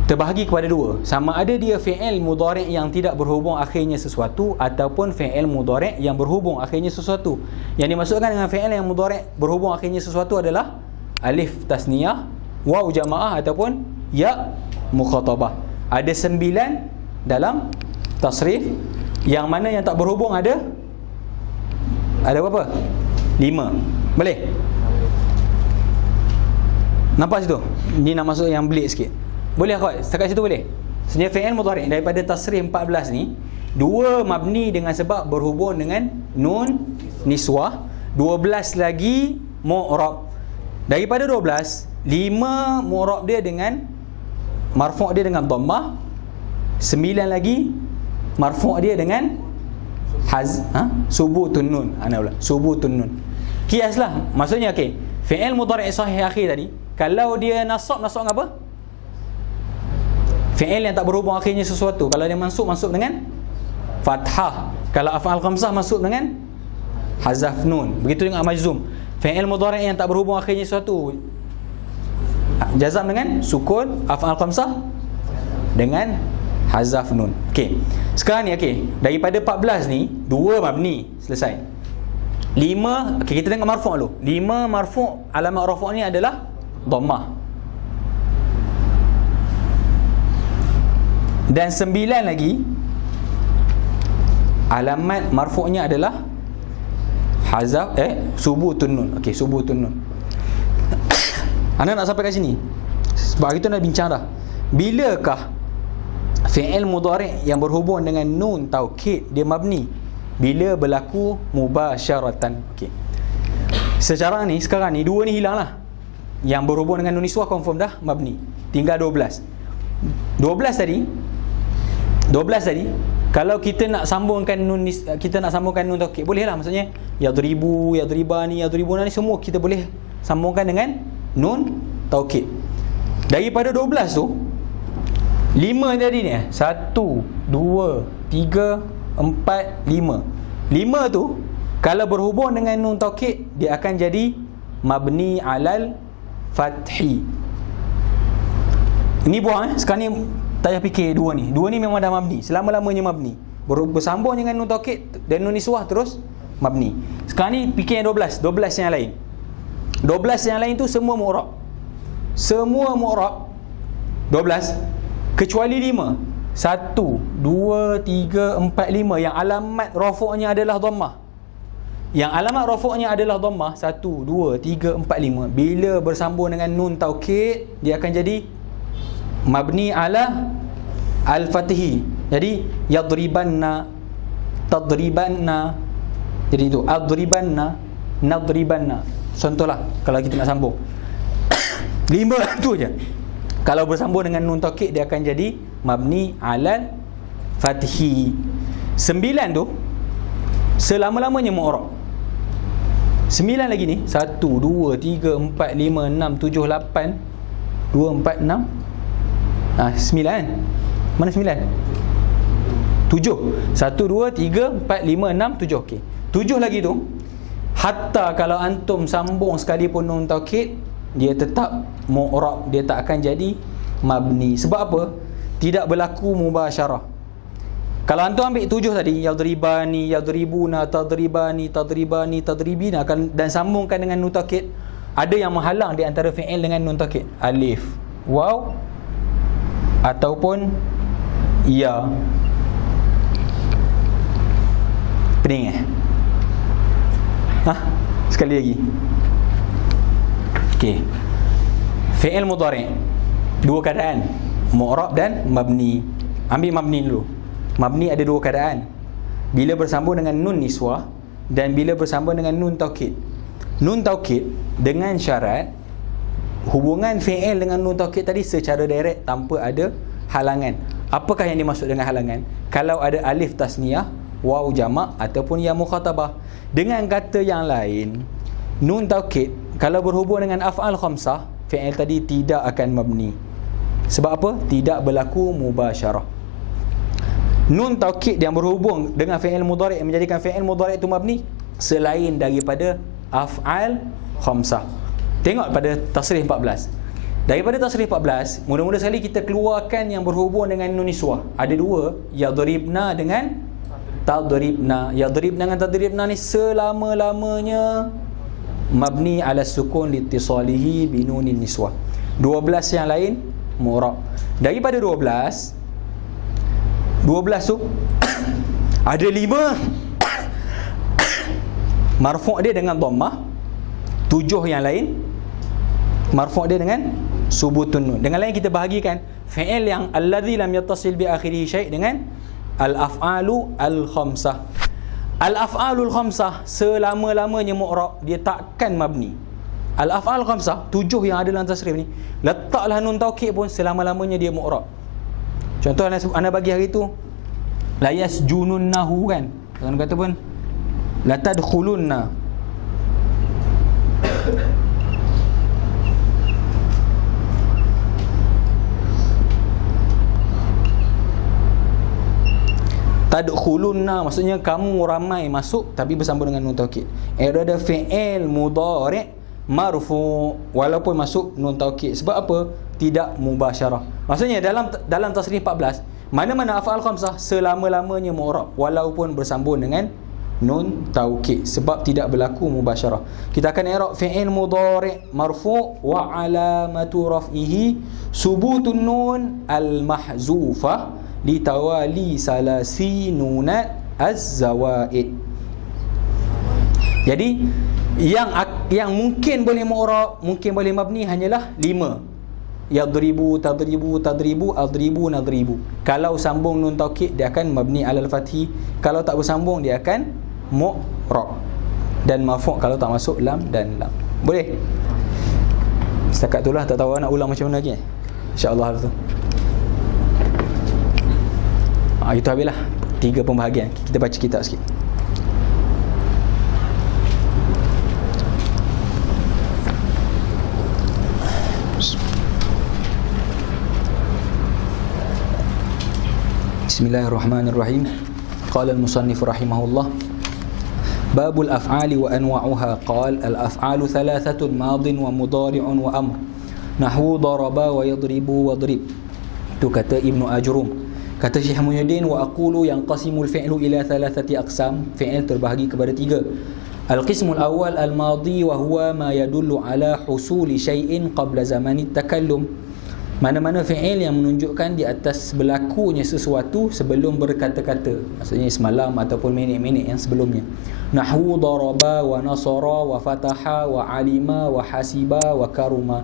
terbahagi kepada 2. Sama ada dia fi'il mudhari' yang tidak berhubung akhirnya sesuatu ataupun fi'il mudhari' yang berhubung akhirnya sesuatu. Yang dimaksudkan dengan fi'il yang mudhari' berhubung akhirnya sesuatu adalah alif tasniyah, waw jamaah ataupun ya mukhatabah. Ada 9 dalam tasrif, yang mana yang tak berhubung ada berapa? 5. Boleh? Nampak situ? Ni nak masuk yang belik sikit. Boleh akhwat? Setakat situ boleh? Sebenarnya fi'il mudhari' daripada tasrih 14 ni, 2 mabni dengan sebab berhubung dengan nun niswah, 12 lagi mu'rab. Daripada 12, 5 mu'rab dia dengan marfu' dia dengan dhammah, 9 lagi marfu' dia dengan subutun nun. Ana ulang, subutun nun. Kiaslah. Maksudnya okey, fi'il mudhari' sahih akhir tadi, kalau dia nasab dengan apa? Fi'il yang tak berhubung akhirnya sesuatu. Kalau dia masuk dengan fathah. Kalau af'al khamsah masuk dengan hazaf nun. Begitu dengan majzum. Fi'il mudhari' yang tak berhubung akhirnya sesuatu, jazam dengan sukun. Af'al khamsah dengan hazaf nun. Okey. Sekarang ni okey, daripada 14 ni 2 mabni, selesai. 5, okey, kita tengok marfu' dulu. 5 marfu' alamat rafu' ni adalah dhammah. Dan 9 lagi alamat marfu'nya adalah hazaf subutun nun. Okey, subutun nun. Anda nak sampai kat sini. Sebab kita nak bincang dah. Bilakah fi'il mudhari' yang berhubung dengan nun taukid dia mabni? Bila berlaku mubasyaratan. Okey. Sekarang ni 2 ni hilanglah. Yang berhubung dengan nun niswah confirm dah mabni. Tinggal 12. 12 tadi Kalau kita nak sambungkan nun taukid, boleh lah. Maksudnya yadribu, yadribani, yadribuna ni semua kita boleh sambungkan dengan nun taukid. Daripada 12 tu, 5 tadi ni 1, 2, 3, 4, 5. 5 tu kalau berhubung dengan nun taukid, dia akan jadi mabni alal fathi. Ini buang sekarang ni tak payah fikir dua ni. Dua ni memang dah mabni, selama-lamanya mabni. Bersambung dengan nun taukid dan nun niswah terus mabni. Sekarang ni fikir yang 12 yang lain. 12 yang lain tu semua mu'rab. Semua mu'rab 12 kecuali 5. 1, 2, 3, 4, 5 yang alamat rafu'nya adalah dhammah. Yang alamat rafu'nya adalah dhammah 1, 2, 3, 4, 5. Bila bersambung dengan nun taukid, dia akan jadi mabni ala al-fathi. Jadi yadribanna, tadribanna. Jadi itu adribanna, nadribanna. Contohlah kalau kita nak sambung 5 tu je. Kalau bersambung dengan nun taukid, dia akan jadi mabni alal fathi. 9 tu selama-lamanya mu'rab. 9 lagi ni 1, 2, 3, 4, 5, 6, 7, 8 2, 4, 6 9. Mana 9? 7. 1, 2, 3, 4, 5, 6, 7. Okey. 7 lagi tu, hatta kalau antum sambung sekalipun nun taukid, dia tetap mu'rab, dia tak akan jadi mabni. Sebab apa? Tidak berlaku mubasyarah. Kalau antum ambil 7 tadi, yadribani, yadribuna, tadribani, tadribani, tadribina, dan sambungkan dengan nun taukid, ada yang menghalang di antara fi'il dengan nun taukid. Alif, waw ataupun ya. Pening sekali lagi. Okey. Fi'il mudhari' dua keadaan, mu'rab dan mabni. Ambil mabni dulu. Mabni ada dua keadaan. Bila bersambung dengan nun niswah dan bila bersambung dengan nun taukid. Nun taukid dengan syarat hubungan fi'il dengan nun taukid tadi secara direct tanpa ada halangan. Apakah yang dimaksud dengan halangan? Kalau ada alif tasniyah, waw jamak ataupun ya mukhatabah. Dengan kata yang lain, nun taukid kalau berhubung dengan af'al khamsah, fi'il tadi tidak akan mabni. Sebab apa? Tidak berlaku mubasyarah. Nun taukid yang berhubung dengan fi'il mudhari' menjadikan fi'il mudhari' itu mabni selain daripada af'al khamsah. Tengok pada tasrih 14. Daripada tasrih 14, mula-mula sekali kita keluarkan yang berhubung dengan nun niswah. Ada dua, yadribna dengan tadribna. Yadribna dengan tadribna ni selama-lamanya mabni ala sukun liittisalihi binunin niswah. 12 yang lain mu'rab. Daripada 12 tu ada 5 marfu' dia dengan dhammah, 7 yang lain marfu' dia dengan subutun nun. Dengan lain kita bahagikan fi'il yang alladhi lam yattasil bi akhirih syai' dengan al-af'alu al-khamsah. Al-af'alul khamsah selama-lamanya mu'rab, dia takkan mabni. Al-af'al khamsah 7 yang ada dalam tasrif ni, letaklah nun taukid pun selama-lamanya dia mu'rab. Contoh anda bagi hari tu la yasjununnahu kan, orang kata pun la tadkhulunna. Tadkhulunna maksudnya kamu ramai masuk, tapi bersambung dengan nun taukid. Ada fi'il mudhari' marfu' walaupun masuk nun taukid. Sebab apa? Tidak mubasyarah. Maksudnya dalam tasrih 14, mana-mana af'al khamsah selama-lamanya mu'rab walaupun bersambung dengan nun taukid, sebab tidak berlaku mubasyarah. Kita akan i'rab fi'il mudhari' marfu' wa alamatu raf'ihi subutun nun al-mahzufah litawali salasi nunat az-zawaid. Jadi yang mungkin boleh mu'rab, mungkin boleh mabni hanyalah 5. Yadribu, tadribu, tadribu, adribu, nadribu. Kalau sambung nun taukid dia akan mabni alal fathi. Kalau tak bersambung dia akan mu'rab. Dan marfu' kalau tak masuk lam dan lam. Boleh? Setakat itulah, tak tahu nak ulang macam mana lagi. InsyaAllah tu. Itu habislah. 3 pembahagian. Kita baca kitab sikit. Bismillahirrahmanirrahim. Qala al-musannif rahimahullah, babul af'ali wa anwa'uha. Qala al-af'alu thalathatun, madin wa mudari'un wa amr, nahwu daraba wa yadribu wa drib. Itu kata Ibnu Ajrum. Kata Syekh Muhyiddin, wa aqulu yanqasimul fi'lu ila thalathati aqsam. Fi'il terbahagi kepada 3. Al-qismul awal al-madi wa huwa ma yadullu ala husuli syai'in qabla zamani takallum. Mana-mana fi'il yang menunjukkan di atas berlakunya sesuatu sebelum berkata-kata, maksudnya semalam ataupun minit-minit yang sebelumnya. Nahwu daraba wa nasara wa fataha wa alima wa hasiba wa karuma.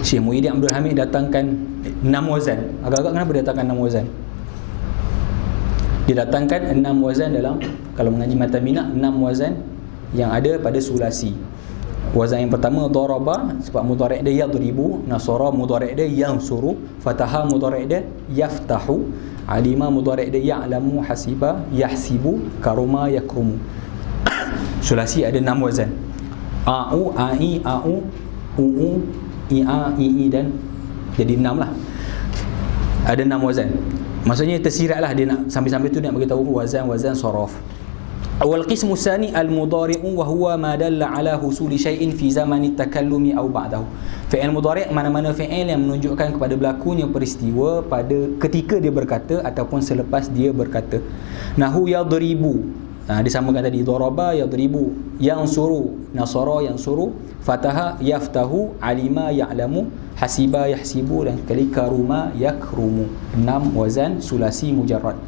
Syekh Muhyiddin Abdul Hamid datangkan 6 wazan. Agak-agak kenapa dia datangkan 6 wazan? Dia datangkan 6 wazan dalam, kalau mengaji matan bina, 6 wazan yang ada pada sulasi. Wazan yang pertama daraba, sebab mudhari' dia yadribu, nasara mudhari' dia yansuru, fataha mudhari' dia yaftahu, alima mudhari' dia ya'lamu, hasiba yahsibu, karuma yakrumu. Sulasi ada 6 wazan. A'u, a'i, a'u, u'u, i'a, i'i, dan jadi 6 lah. Ada 6 wazan. Maksudnya tersirat lah, dia nak sambil-sambil tu nak beritahu wazan-wazan saraf. Awal qismu tsani al-mudhari'u wa huwa ma dalla ala husuli syai'in fi zamani takallumi aw ba'dahu. Fi'il mudhari' mana-mana fi'il yang menunjukkan kepada berlakunya peristiwa pada ketika dia berkata ataupun selepas dia berkata. Nahu yadribu, disamakan tadi, daraba yadribu, yansuru, nasara yansuru, fataha yaftahu, alima ya'lamu, hasiba yahsibu, dan sekali karuma yakrumu. 6 wazan sulasi mujarrad.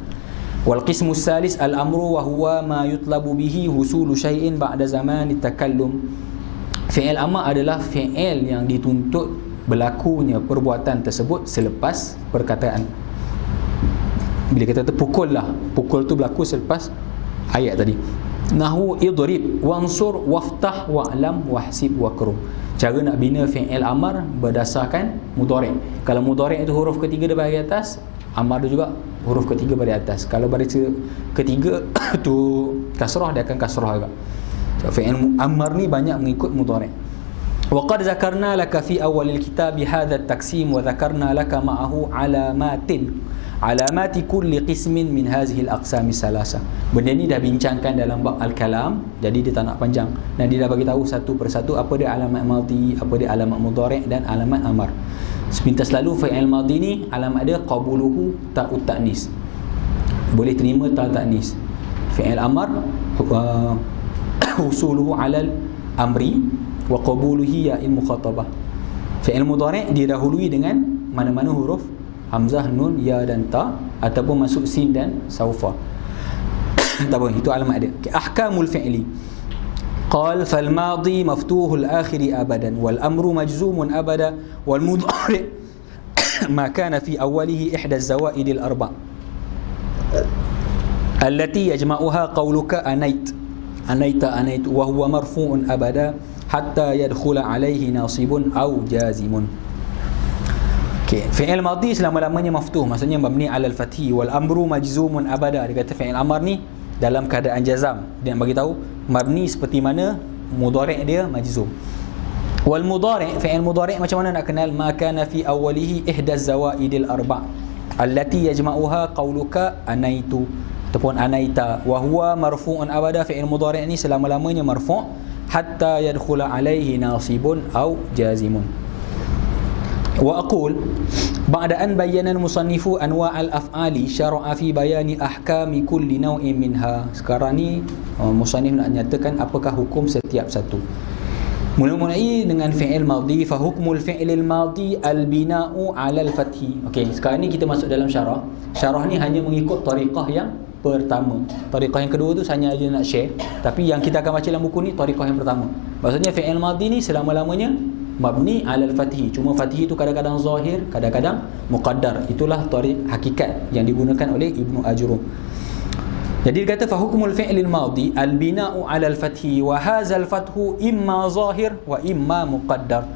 Wal qismu salis al-amru wa huwa ma yutlabu bihi husulu syai'in ba'da zaman takallum. Fi'il amr adalah fi'il yang dituntut berlakunya perbuatan tersebut selepas perkataan. Bila kita terpukul lah, pukul tu berlaku selepas ayat tadi. Nahwu idrib wansur waftah wa'lam wahsib wakrum. Cara nak bina fi'il amr berdasarkan mudhari'. Kalau mudhari' itu huruf ketiga daripada atas, amar dia juga huruf ketiga pada atas. Kalau baris ketiga tu kasrah, dia akan kasrah juga. So, fi'il amr ni banyak mengikut mudhari'. Wa qad zakarna laka fi awalil kitab hadha at-taqsim wa zakarna laka ma'ahu alamati kulli qismin min hadhihi al-aqsam salasa. Benda ni dah bincangkan dalam bab al-kalam, jadi dia tak nak panjang, dan dia dah bagi tahu satu persatu apa dia alamat madhi, apa dia alamat mudhari' dan alamat amar. Sepintas lalu fi'il madhi ni alamat dia qabuluhu ta'ut ta'nis, boleh terima ta' ta'nis. Fi'il amar husuluhu 'alal amri wa qabuluhi ya'il mukhatabah. Fi'il mudhari' didahului dengan mana-mana huruf hamzah, nun, ya dan ta, ataupun masuk sin dan saufa. Tak apa, itu alamat dia. Ahkamul fi'li. قال فالماضي مفتوح الآخر أبدا والأمر مجزوم أبدا والمضارع ما كان في أوله إحدى الزوائد الأربع التي يجمعها قولك أنيت وهو مرفوع أبدا حتى يدخل عليه ناصب أو جازم. Fi'il madhi selama-lamanya maftuh, maksudnya mabni alal fathi. Wal amru majzumun abada, dia kata fi'il amar ni dalam keadaan jazam. Dia bagi tahu mabni seperti mana, mudhari' dia majzum. Wal mudhari', fi'il mudhari' macam mana nak kenal? Ma kana fi awwalihi ihdaz zawaidil arba' allati yajma'uha qawluka anaitu ataupun anaita wa huwa marfu'un abada. Fi'il mudhari' ni selama-lamanya marfu' hatta yadkhula alaihi nasibun au jazimun. Wa aqul ba'da an bayyana al-musannifu anwa' al-af'ali syara'a fi bayani ahkami kulli naw'in minha. Sekarang ni musannif nak nyatakan apakah hukum setiap satu. Mula-mulai dengan fi'il madhi, fa hukmul fi'il madhi al-bina'u 'ala al-fathi. Okey, sekarang ni kita masuk dalam syarah. Syarah ni hanya mengikut tariqah yang pertama. Tariqah yang kedua tu hanya aja nak share, tapi yang kita akan baca dalam buku ni tariqah yang pertama. Maksudnya fi'il madhi ni selama-lamanya mabni alal fathi. Cuma fathi itu kadang-kadang zahir, kadang-kadang muqaddar. Itulah tariq hakikat yang digunakan oleh Ibnu Ajrum. Jadi dia kata fa hukmul fi'lil madhi al bina'u alal fathi wa hadzal fathu imma zahir wa imma muqaddar.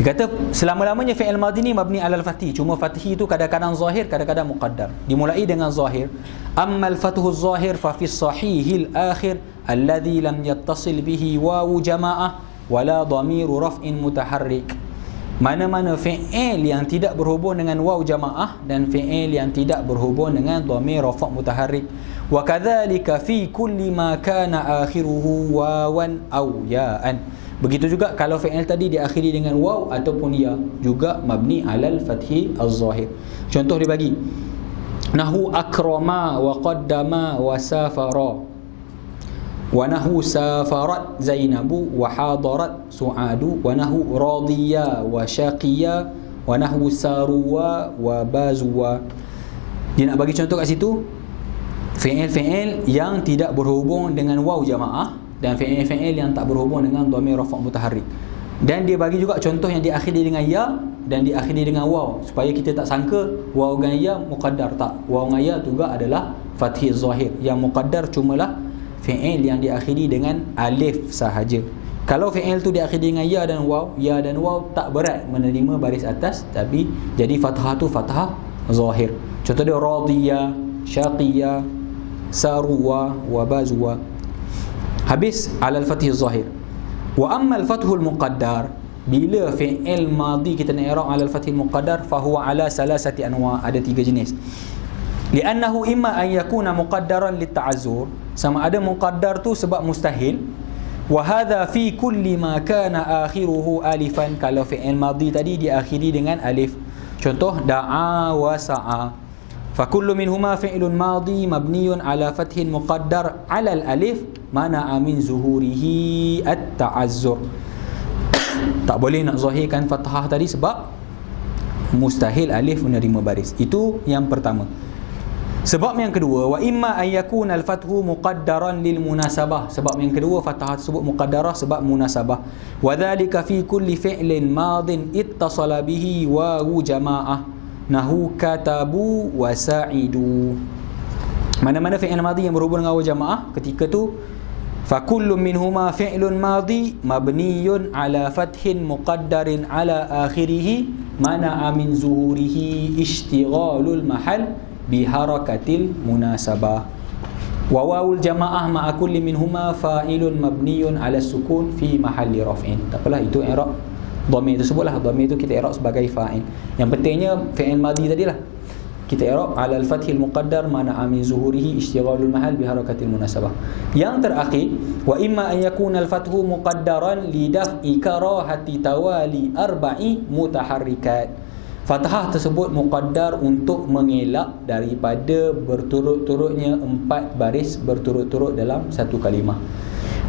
Dia kata selama-lamanya fi'il madhi ni mabni alal fathi, cuma fathi tu kadang-kadang zahir, kadang-kadang muqaddar. Dimulai dengan zahir. Ammal fathu zahir fa fi sahihil akhir alladhi lam yattasil bihi wawu jama'ah wala dhamiru raf'in mutaharrik. Mana-mana fi'il yang tidak berhubung dengan waw jamaah dan fi'il yang tidak berhubung dengan dhamir rafa' mutaharrik. Wa kadzalika fi kulli ma kana akhiruhu wawan aw ya'an. Begitu juga kalau fi'il tadi diakhiri dengan waw ataupun ya, juga mabni alal fathi az-zahir. Contoh dia bagi. Nahu akrama wa qaddama wa safara. Wa nahu safarat Zainabu wa hadarat Su'adu wa nahu radiya wa syaqiya wa nahu saruwa wa bazuwa. Dia nak bagi contoh kat situ fi'il-fi'il yang tidak berhubung dengan waw jamaah dan fi'il-fi'il yang tak berhubung dengan dhamir rafa' mutaharrik. Dan dia bagi juga contoh yang diakhiri dengan ya dan diakhiri dengan waw, supaya kita tak sangka waw dengan ya muqaddar. Tak, waw dengan ya juga adalah fathi zahir. Yang muqaddar cumalah fi'il yang diakhiri dengan alif sahaja. Kalau fi'il tu diakhiri dengan ya dan waw tak berat menerima baris atas, tapi jadi fathah tu fathah zahir. Contoh dia radiya, syaqiya, saruwa wa bazwa. Habis alal fathih zahir. Wa amma al fathul muqaddar, bila fi'il madhi kita nak i'rab alal fathil muqaddar, fa huwa ala salasati anwa', ada 3 jenis. Li'annahu imma an yakuna muqaddaran litta'azzur, sama ada muqaddar tu sebab mustahil. Wa hadha fi kulli ma kana akhiruhu alifan, kalau fi'il madhi tadi diakhiri dengan alif. Contoh da'a wa sa'a. فكل منهما فعل ماضي مبني على فتح مقدر على الألف منع من ظهوره التعذر. Tak boleh nak zahirkan fathah tadi sebab mustahil alif menerima baris. Itu yang pertama. Sebab yang kedua, wa imma an yakuna al-fathu muqaddaran lil munasabah. Sebab yang kedua, fathah tersebut muqaddarah sebab munasabah. Wa dhalika fi kulli fi'lin madin ittasala bihi wawu jama'ah. Nahu katabu wa sa'idu. Mana-mana fi'il madhi yang berhubung dengan waw jamaah, ketika tu fa kullu minhuma fi'lun madhi mabniyun ala fathin muqaddarin ala akhirih mana'a min zuhurihi ishtighalul mahal bi harakatil munasabah. Wa wawul jamaah ma'a kulli minhuma fa'ilun mabniyun ala sukun fi mahalli raf'in. Tak apalah, itu i'rab dhamir tersebutlah. Dhamir itu kita i'rab sebagai fa'il. Yang pentingnya fi'il madhi tadilah kita i'rab ala al-fathil muqaddar mana'a min zuhurihi ishtighalul mahal bi harakatil munasabah. Yang terakhir, wa imma an yakuna al-fathu muqaddaran li daf'i karahati tawali arba'i mutaharrikat. Fathah tersebut muqaddar untuk mengelak daripada berturut-turutnya 4 baris berturut-turut dalam satu kalimah.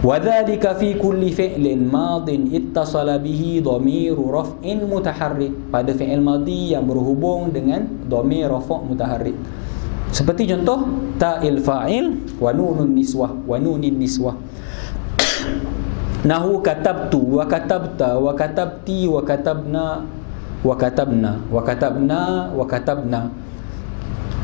وَذَلِكَ فِي كُلِّ فِعْلٍ مَاضٍ اتصل بِهِ ضَمِيرُ رَفْعٍ مُتَحَرِّكٍ. Pada fi'il madhi yang berhubung dengan dhamir rafa' mutaharrik. Seperti contoh ta'il fa'il wa nunun niswah wa nunin niswah. Nahu katabtu wa katabta wa katabti wa katabna wa katabna wa katabna wa katabna.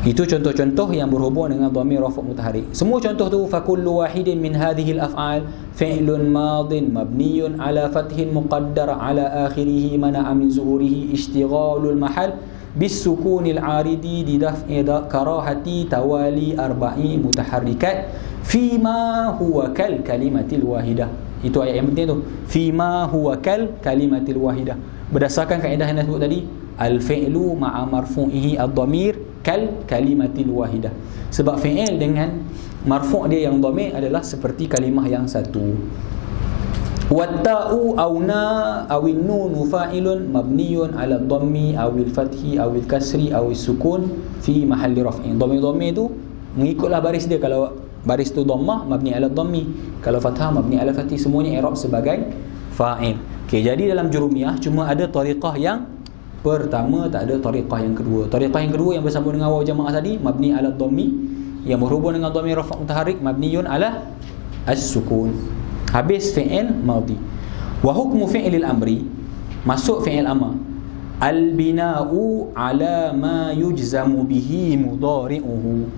Itu contoh-contoh yang berhubung dengan dhamir rafa' mutaharrik. Semua contoh tu fa kullu wahidin min hadhihi al-af'al fi'lun madin mabniyun ala fathin muqaddar ala akhirih mana'a min zuhurihi ishtighalul mahal bis-sukunil 'aridi li daf'i karahati tawali arba'i mutaharrikat fima huwa kal kalimatil wahidah. Itu ayat yang penting tu. Fima huwa kal kalimatil wahidah. Berdasarkan kaedah yang disebut tadi, al-fi'lu ma'a marfu'ihi ad-dhamir kal kalimatil wahidah. Sebab fi'il dengan marfu' dia yang dhamir adalah seperti kalimah yang satu. Watta'u awna awin nunu fa'ilun mabniyun ala dhammi awil fathi awil kasri awil sukun fi mahalli raf'in. Dhamir-dhamir tu mengikutlah baris dia. Kalau baris tu dhammah mabni ala dhammi, kalau fathah mabni ala fathi, semuanya i'rab sebagai fa'il. Okey, jadi dalam jurumiyah cuma ada tariqah yang pertama, tak ada tariqah yang kedua. Tariqah yang kedua yang bersambung dengan waw jamaah tadi mabni ala dhammi, yang berhubung dengan dhamir rafa' mutaharrik mabniyun ala as-sukun. Habis fi'il madhi. Wa hukmu fi'il al-amri, masuk fi'il amr. Al-bina'u ala ma yujzamu bihi mudhari'uhu.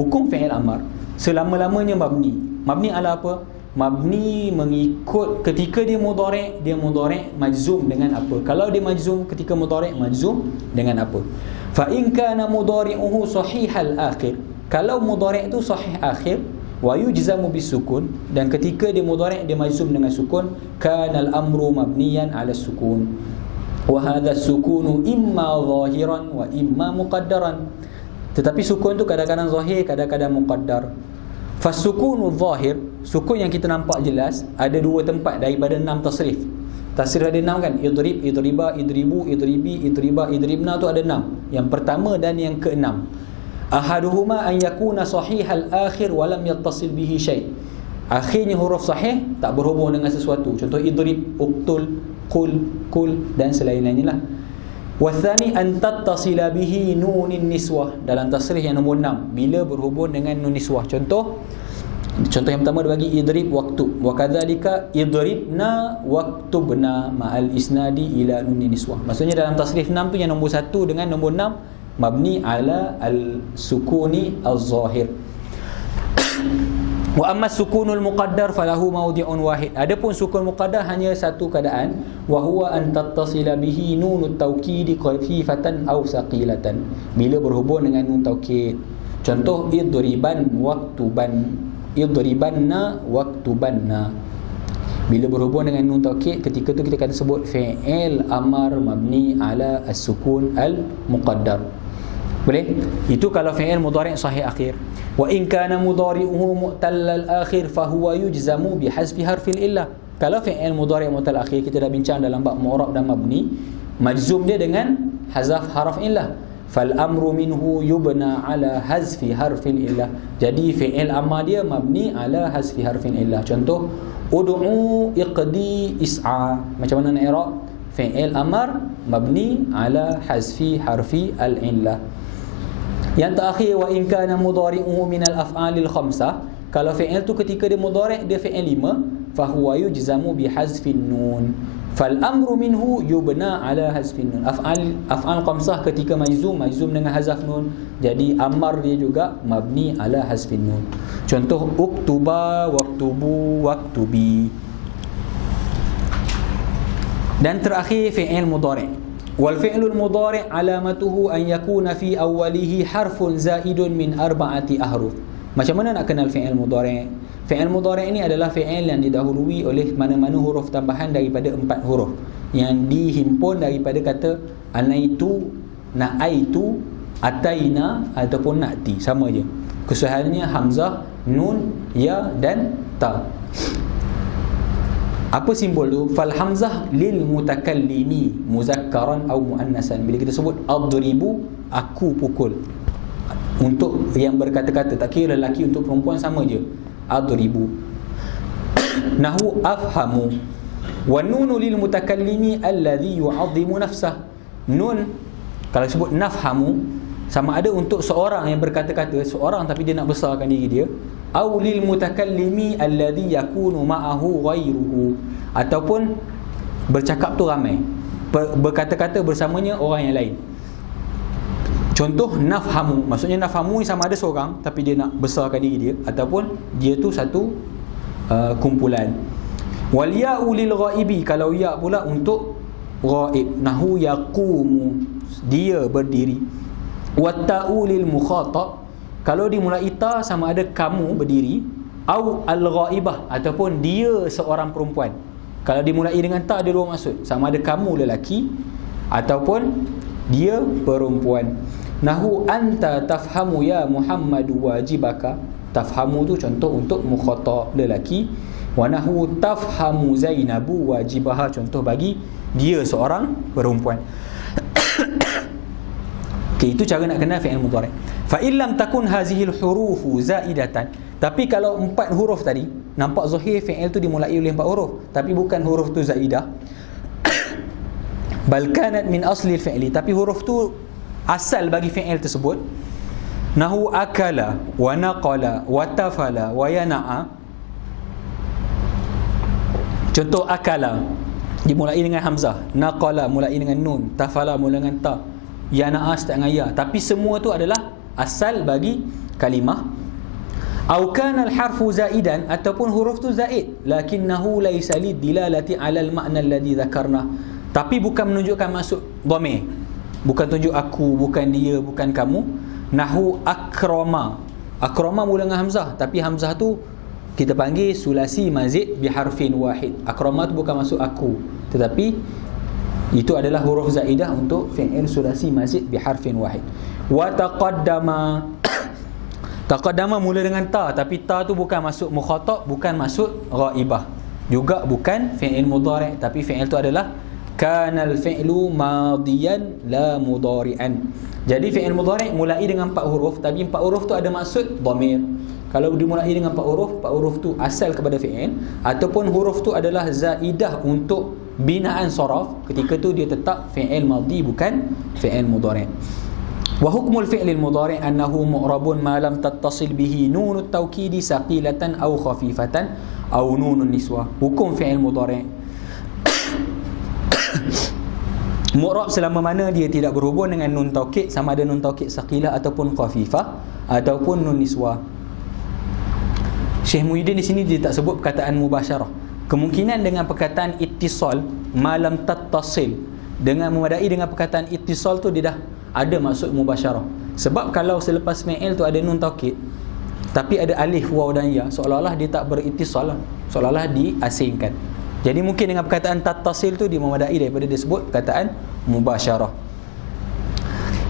Hukum fi'il amr selama-lamanya mabni. Mabni ala apa? mabni mengikut ketika dia mudhari' majzum dengan apa. Kalau dia majzum ketika mudhari' majzum dengan apa. Fa in kana mudhari'uhu sahihal akhir, kalau mudhari' itu sahih akhir, wa yujzamu bisukun, dan ketika dia mudhari' dia majzum dengan sukun, kana al-amru mabniyan 'ala sukun. Wa hadha sukunu imma zahiran wa imma muqaddaran. Tetapi sukun tu kadang-kadang zahir, kadang-kadang muqaddar. Fasukunu zahir, sukun yang kita nampak jelas, ada dua tempat daripada 6 tasrif. Tasrif ada 6 kan? Idrib, idriba, idribu, idribi, idriba, idribna tu ada 6. Yang pertama dan yang ke-6. Ahaduhuma an yakuna sahihal akhir wa lam yattasil bihi syai'. Akhirnya huruf sahih tak berhubung dengan sesuatu. Contoh idrib, uqtul, qul, kul dan selain-lainnya lah. Wathani an tattasila bihi nunin niswah. Dalam tasrih yang nombor 6, bila berhubung dengan nun niswah. Contoh yang pertama dia bagi idrib waktub, wa kadzalika idribna waktubna ma'al isnadi ila nun niswah. Maksudnya dalam tasrih 6 tu yang nombor 1 dengan nombor 6 mabni ala al-sukuni al-zahir. Wa amma sukunul muqaddar falahu mawdi'un wahid. Adapun sukun muqaddar hanya satu keadaan, wa huwa an tattasila bihi nunut taukid khafifatan aw saqilatan. Bila berhubung dengan nun taukid. Contoh idriban waktuban, idribanna waktubanna. Bila berhubung dengan nun taukid, ketika tu kita akan sebut fi'il amar mabni ala as-sukun al-muqaddar. Boleh? Itu kalau fi'il mudhari' sahih akhir. Wa in kana mudhari'uhu mu'tallal akhir fa huwa yujzamu bihazfi harfil illah. Kalau fi'il mudhari' mu'tal akhir, kita dah bincang dalam bab mu'rab dan mabni, majzum dia dengan hazaf harf illah. Fal amru minhu yubna ala hazfi harfil illah. Jadi fi'il amar dia mabni ala hazfi harfin illah. Contoh ud'u iqdi is'a. Macam mana nak i'rab? Fi'il amar mabni ala hazfi harfi al-illah. Yang terakhir, wa in kana mudhari'uhu min al-af'alil khamsah, kalau fi'il tu ketika dia mudhari' dia fi'il 5, fa huwa yujzamu bi hazfin nun. Fal amru minhu yubna ala hazfin nun. Af'al khamsah ketika majzum dengan hazaf nun. Jadi amar dia juga mabni ala hazfin nun. Contoh uktuba, waktubu, waktubi. Dan terakhir fi'il mudhari'. Wal fi'lul mudhari' alamatuhu an yakuna fi awwalihi harfun zaidun min 4 ahruf. Macam mana nak kenal fi'il mudhari'? Fi'il mudhari' ini adalah fi'il yang didahului oleh mana-mana huruf tambahan daripada 4 huruf yang dihimpun daripada kata anaitu, na'aitu, ataina ataupun na'ti. Sama je. Kesudahannya hamzah, nun, ya dan ta. Apa simbol tu? Fal hamzah lil mutakallimi muzakkaran atau muannasan. Bila kita sebut adribu, aku pukul, untuk yang berkata-kata, tak kira lelaki untuk perempuan sama je, adribu. Nahu afhamu. Wa nunu lil mutakallimi alladhi yu'azzimu nafsah. Nun kalau sebut nafhamu, sama ada untuk seorang yang berkata-kata, seorang tapi dia nak besarkan diri dia, aw lil mutakallimi alladhi yakunu ma'ahu ghairuhu, ataupun bercakap tu ramai, berkata-kata bersamanya orang yang lain. Contoh nafhamu, maksudnya nafhamu ni sama ada seorang tapi dia nak besarkan diri dia, ataupun dia tu satu kumpulan. Wal ya'u lil ghaibi, kalau ya pula untuk ghaib, nahu yaqumu, dia berdiri. Wat ta'u lil mukhatab, kalau dimulai ta sama ada kamu berdiri, au al-ghaibah, ataupun dia seorang perempuan. Kalau dimulai dengan ta ada dua maksud, sama ada kamu lelaki ataupun dia perempuan. Nahu anta tafhamu ya Muhammadu wajibaka. Tafhamu tu contoh untuk mukhatab lelaki. Wa nahu tafhamu Zainabu wajibaha, contoh bagi dia seorang perempuan. Okay, itu cara nak kenal fi'il mudhari'. Fa illam takun hazihil hurufu zaidatan. Tapi kalau 4 huruf tadi, nampak zahir fi'il tu dimulai oleh 4 huruf, tapi bukan huruf tu zaidah. Bal kanat min asli fi'li, tapi huruf tu asal bagi fi'il tersebut. Nahu akala wa naqala wa tafala wa yana'a. Contoh akala dimulai dengan hamzah, naqala mulai dengan nun, tafala mulai dengan ta, yana'a start dengan ya. Tapi semua tu adalah asal bagi kalimah. Au kana al-harfu zaidan, ataupun huruf tu zaid, lakinnahu laysa lidilalati 'ala al-ma'na alladhi dzakarna, tapi bukan menunjukkan maksud dhamir, bukan tunjuk aku, bukan dia, bukan kamu. Nahu akrama, akrama mula dengan hamzah, tapi hamzah tu kita panggil sulasi mazid biharfin wahid. Akrama tu bukan maksud aku, tetapi itu adalah huruf zaidah untuk fi'il sulasi mazid biharfin wahid. Wa taqaddama, taqaddama mula dengan ta, tapi ta tu bukan maksud mukhatab, bukan maksud ghaibah, juga bukan fi'il mudhari', tapi fi'il tu adalah kanal fi'lu madiyan la mudhari'an. Jadi fi'il mudhari' mulai dengan 4 huruf, tapi 4 huruf tu ada maksud dhamir. Kalau dimulai dengan 4 huruf tu asal kepada fi'il, ataupun huruf tu adalah zaidah untuk binaan saraf, ketika tu dia tetap fi'il madhi, bukan fi'il mudhari'. Wa hukmul fi'lil mudhari' annahu mu'rabun ma lam tattasil bihi nunut tawkidi saqilatan aw khafifatan aw nunun niswah. Hukum fi'il mudhari' mu'rab selama mana dia tidak berhubung dengan nun taukid, sama ada nun taukid saqilah ataupun khafifah ataupun nun niswah. Syekh Muhyiddin di sini dia tak sebut perkataan mubasyarah. Kemungkinan dengan perkataan ittisal, malam tattasil, dengan memadai dengan perkataan ittisal tu dia dah ada maksud mubasyarah. Sebab kalau selepas fi'il tu ada nun taukid tapi ada alif, waw dan ya, seolah-olah dia tak berittisal, seolah-olah diasingkan. Jadi mungkin dengan perkataan tattasil tu dia memadai daripada dia sebut perkataan mubasyarah.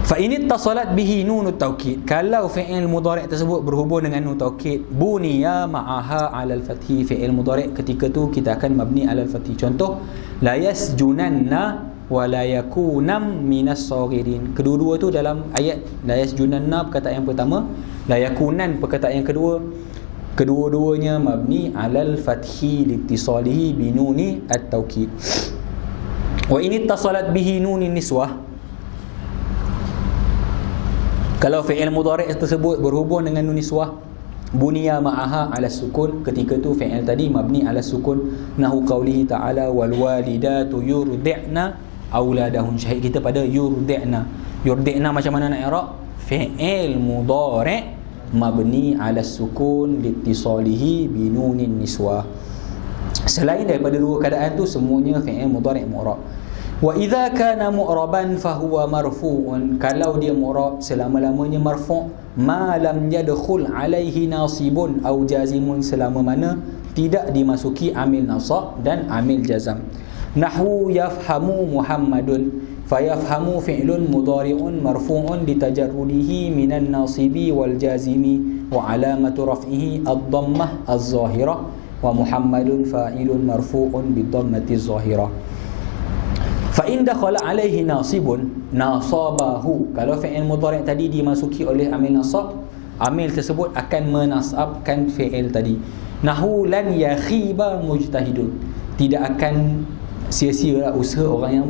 Fa in ittasalat bihi nunut taukid, kalau fi'il mudhari' tersebut berhubung dengan nun taukid, buniya ma'aha 'ala al-fathi, fi'il mudhari' ketika tu kita akan mabni 'ala al-fathi. Contoh, la yasjunanna wa la yakunam minas saghirin. Kedua-dua tu dalam ayat la yasjunanna perkataan yang pertama, la yakunan perkataan yang kedua, kedua-duanya mabni 'ala al-fathi liittisalihi binuni at-taukid. Wa in ittasalat bihi nunin niswah, kalau fi'il mudhari' tersebut berhubung dengan nun niswah, buniya ma'aha 'ala sukun, ketika tu fi'il tadi mabni 'ala sukun. Nahu qaulihi ta'ala wal walidatu yurdi'na auladahun. Syahid kita pada yurdi'na. Yurdi'na macam mana nak i'rab? Fi'il mudhari' mabni 'ala sukun liittisalihi binunin niswah. Selain daripada dua keadaan tu, semuanya fi'il mudhari' mu'rab. Wa idza kana mu'raban fahuwa marfu'un, kalau dia mu'rab selama-lamanya marfu', ma lam yadkhul alaihi nasibun aw jazimun, selama mana tidak dimasuki amil nasab dan amil jazam. Nahwu yafhamu Muhammadun, fayafhamu fi'lun mudhari'un marfu'un litajarrudihi minan nasibi wal jazimi wa alamatu raf'ihi ad-dhammah az-zahirah, wa Muhammadun fa'ilun marfu'un bid-dhammati az-zahirah. Fa in dakhala alaihi nasibun nasabahu, kalau fi'il mudhari' tadi dimasuki oleh amil nasab, amil tersebut akan menasabkan fi'il tadi. Nahu lan yakhiba mujtahidun, tidak akan sia-sia usaha orang yang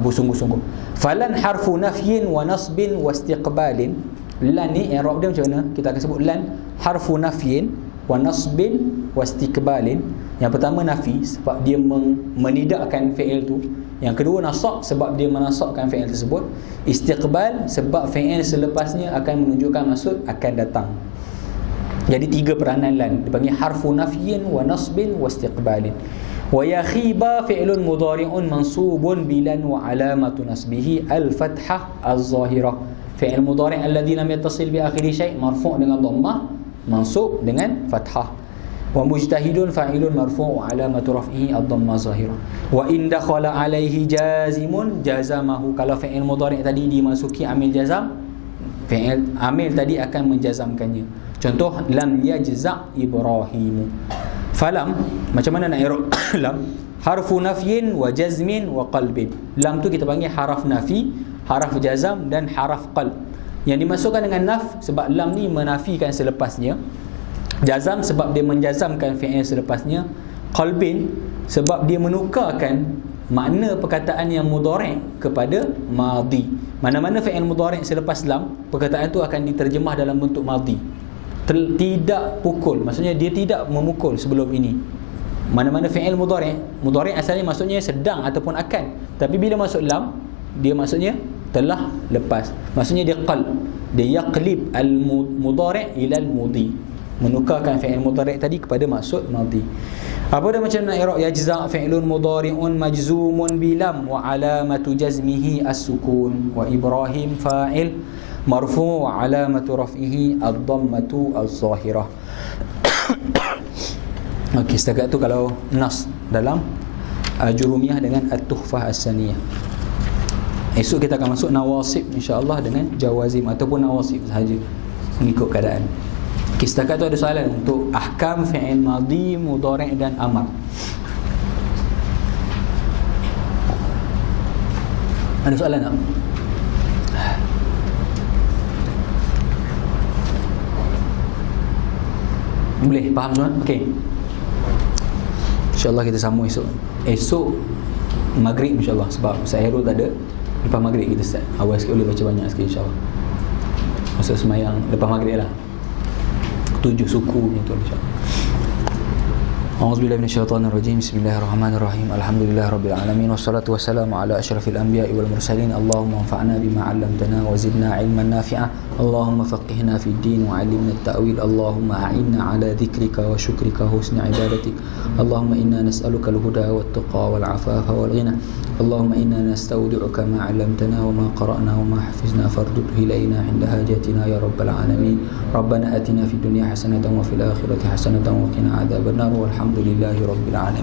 bersungguh-sungguh. Falan harfu nafyin wa nasbin wa istiqbalin, lan ni i'rab dia macam mana? Kita akan sebut lan harfu nafyin wa nasbin wa istiqbalin. Yang pertama nafi, sebab dia menidakkan fi'il tu. Yang kedua nasab, sebab dia menasabkan fi'il tersebut. Istiqbal, sebab fi'il selepasnya akan menunjukkan maksud akan datang. Jadi 3 peranan lan, dipanggil harfu nafyin wa nasbin wa istiqbalin. Wa yakhiba fi'lun mudhari'un mansubun bilan wa alamatu nasbihi al-fathah az-zahirah. Fi'il mudhari' alladhi lam yattasil bi akhiri syai' marfu' dengan dhammah, mansub dengan fathah. Wa mujtahidun fa'ilun marfu' wa alamatu raf'ihi ad-dhammah zahirah. Wa in dakhala alaihi jazimun jazamahu, kalau fi'il mudhari' tadi dimasuki amil jazam, fi'il amil tadi akan menjazamkannya. Contoh, lam yajza' Ibrahimu. Falam, macam mana nak i'rab lam? Harfu nafyin wa jazmin wa qalbin. Lam tu kita panggil haraf nafi, haraf jazam dan haraf qalb. Yang dimasukkan dengan naf sebab lam ni menafikan selepasnya, jazam sebab dia menjazamkan fi'il selepasnya, qalbin sebab dia menukarkan makna perkataan yang mudhari' kepada madhi. Mana-mana fi'il mudhari' selepas lam, perkataan tu akan diterjemah dalam bentuk madhi. Tidak pukul, maksudnya dia tidak memukul sebelum ini. Mana-mana fi'il mudhari', mudhari' asalnya maksudnya sedang ataupun akan, tapi bila masuk lam, dia maksudnya telah lepas. Maksudnya dia qalb, dia yaqlib al-mudhari' ila al-mudhi. menukarkan fi'il mudhari' tadi kepada maksud madhi. Apa dia macam nak i'rab? Yajza' fi'lun mudhari'un majzumun bilam wa alamatu jazmihi as-sukun, wa Ibrahim fa'il marfu' wa alamatu raf'ihi ad-dhammatu az-zahirah. Okey, setakat tu kalau nas dalam Jurumiyah dengan At-Tuhfah As-Saniyah. Esok kita akan masuk nawasib insya-Allah dengan jawazim ataupun nawasib sahaja mengikut keadaan. Okay, setakat tu ada soalan untuk ahkam fi'il madhi, mudhari' dan amar. Ada soalan tak? Boleh? Faham semua? Okey. InsyaAllah kita sambung esok. Esok maghrib insyaAllah, sebab Ustaz Hairul tak ada. Lepas maghrib kita start. Awal sikit boleh baca banyak sikit insyaAllah. Masa semayang lepas maghrib lah, 7 suku macam tu insyaAllah. A'udzubillahi minasyaitonirrajim. Bismillahirrahmanirrahim. Alhamdulillahirabbil alamin wassalatu wassalamu ala asyrafil anbiya'i wal mursalin. Allahumma anfa'na bima 'allamtana wa zidna 'ilman nafi'a. Allahumma faqihna fid din wa 'allimna at-ta'wil. Allahumma a'inna 'ala dhikrika wa syukrika husni 'ibadatik. Allahumma inna nas'aluka al-huda wat-tuqa wal 'afafa wal ghina. Allahumma inna nastawdi'uka ma 'allamtana wa ma qara'na wa ma hafizna fardudhu ilayna 'inda hajatina ya rabbal alamin. Rabbana atina fid dunya hasanatan wa fil akhirati hasanatan wa qina adzabannar. Walhamdulillahi rabbil alamin.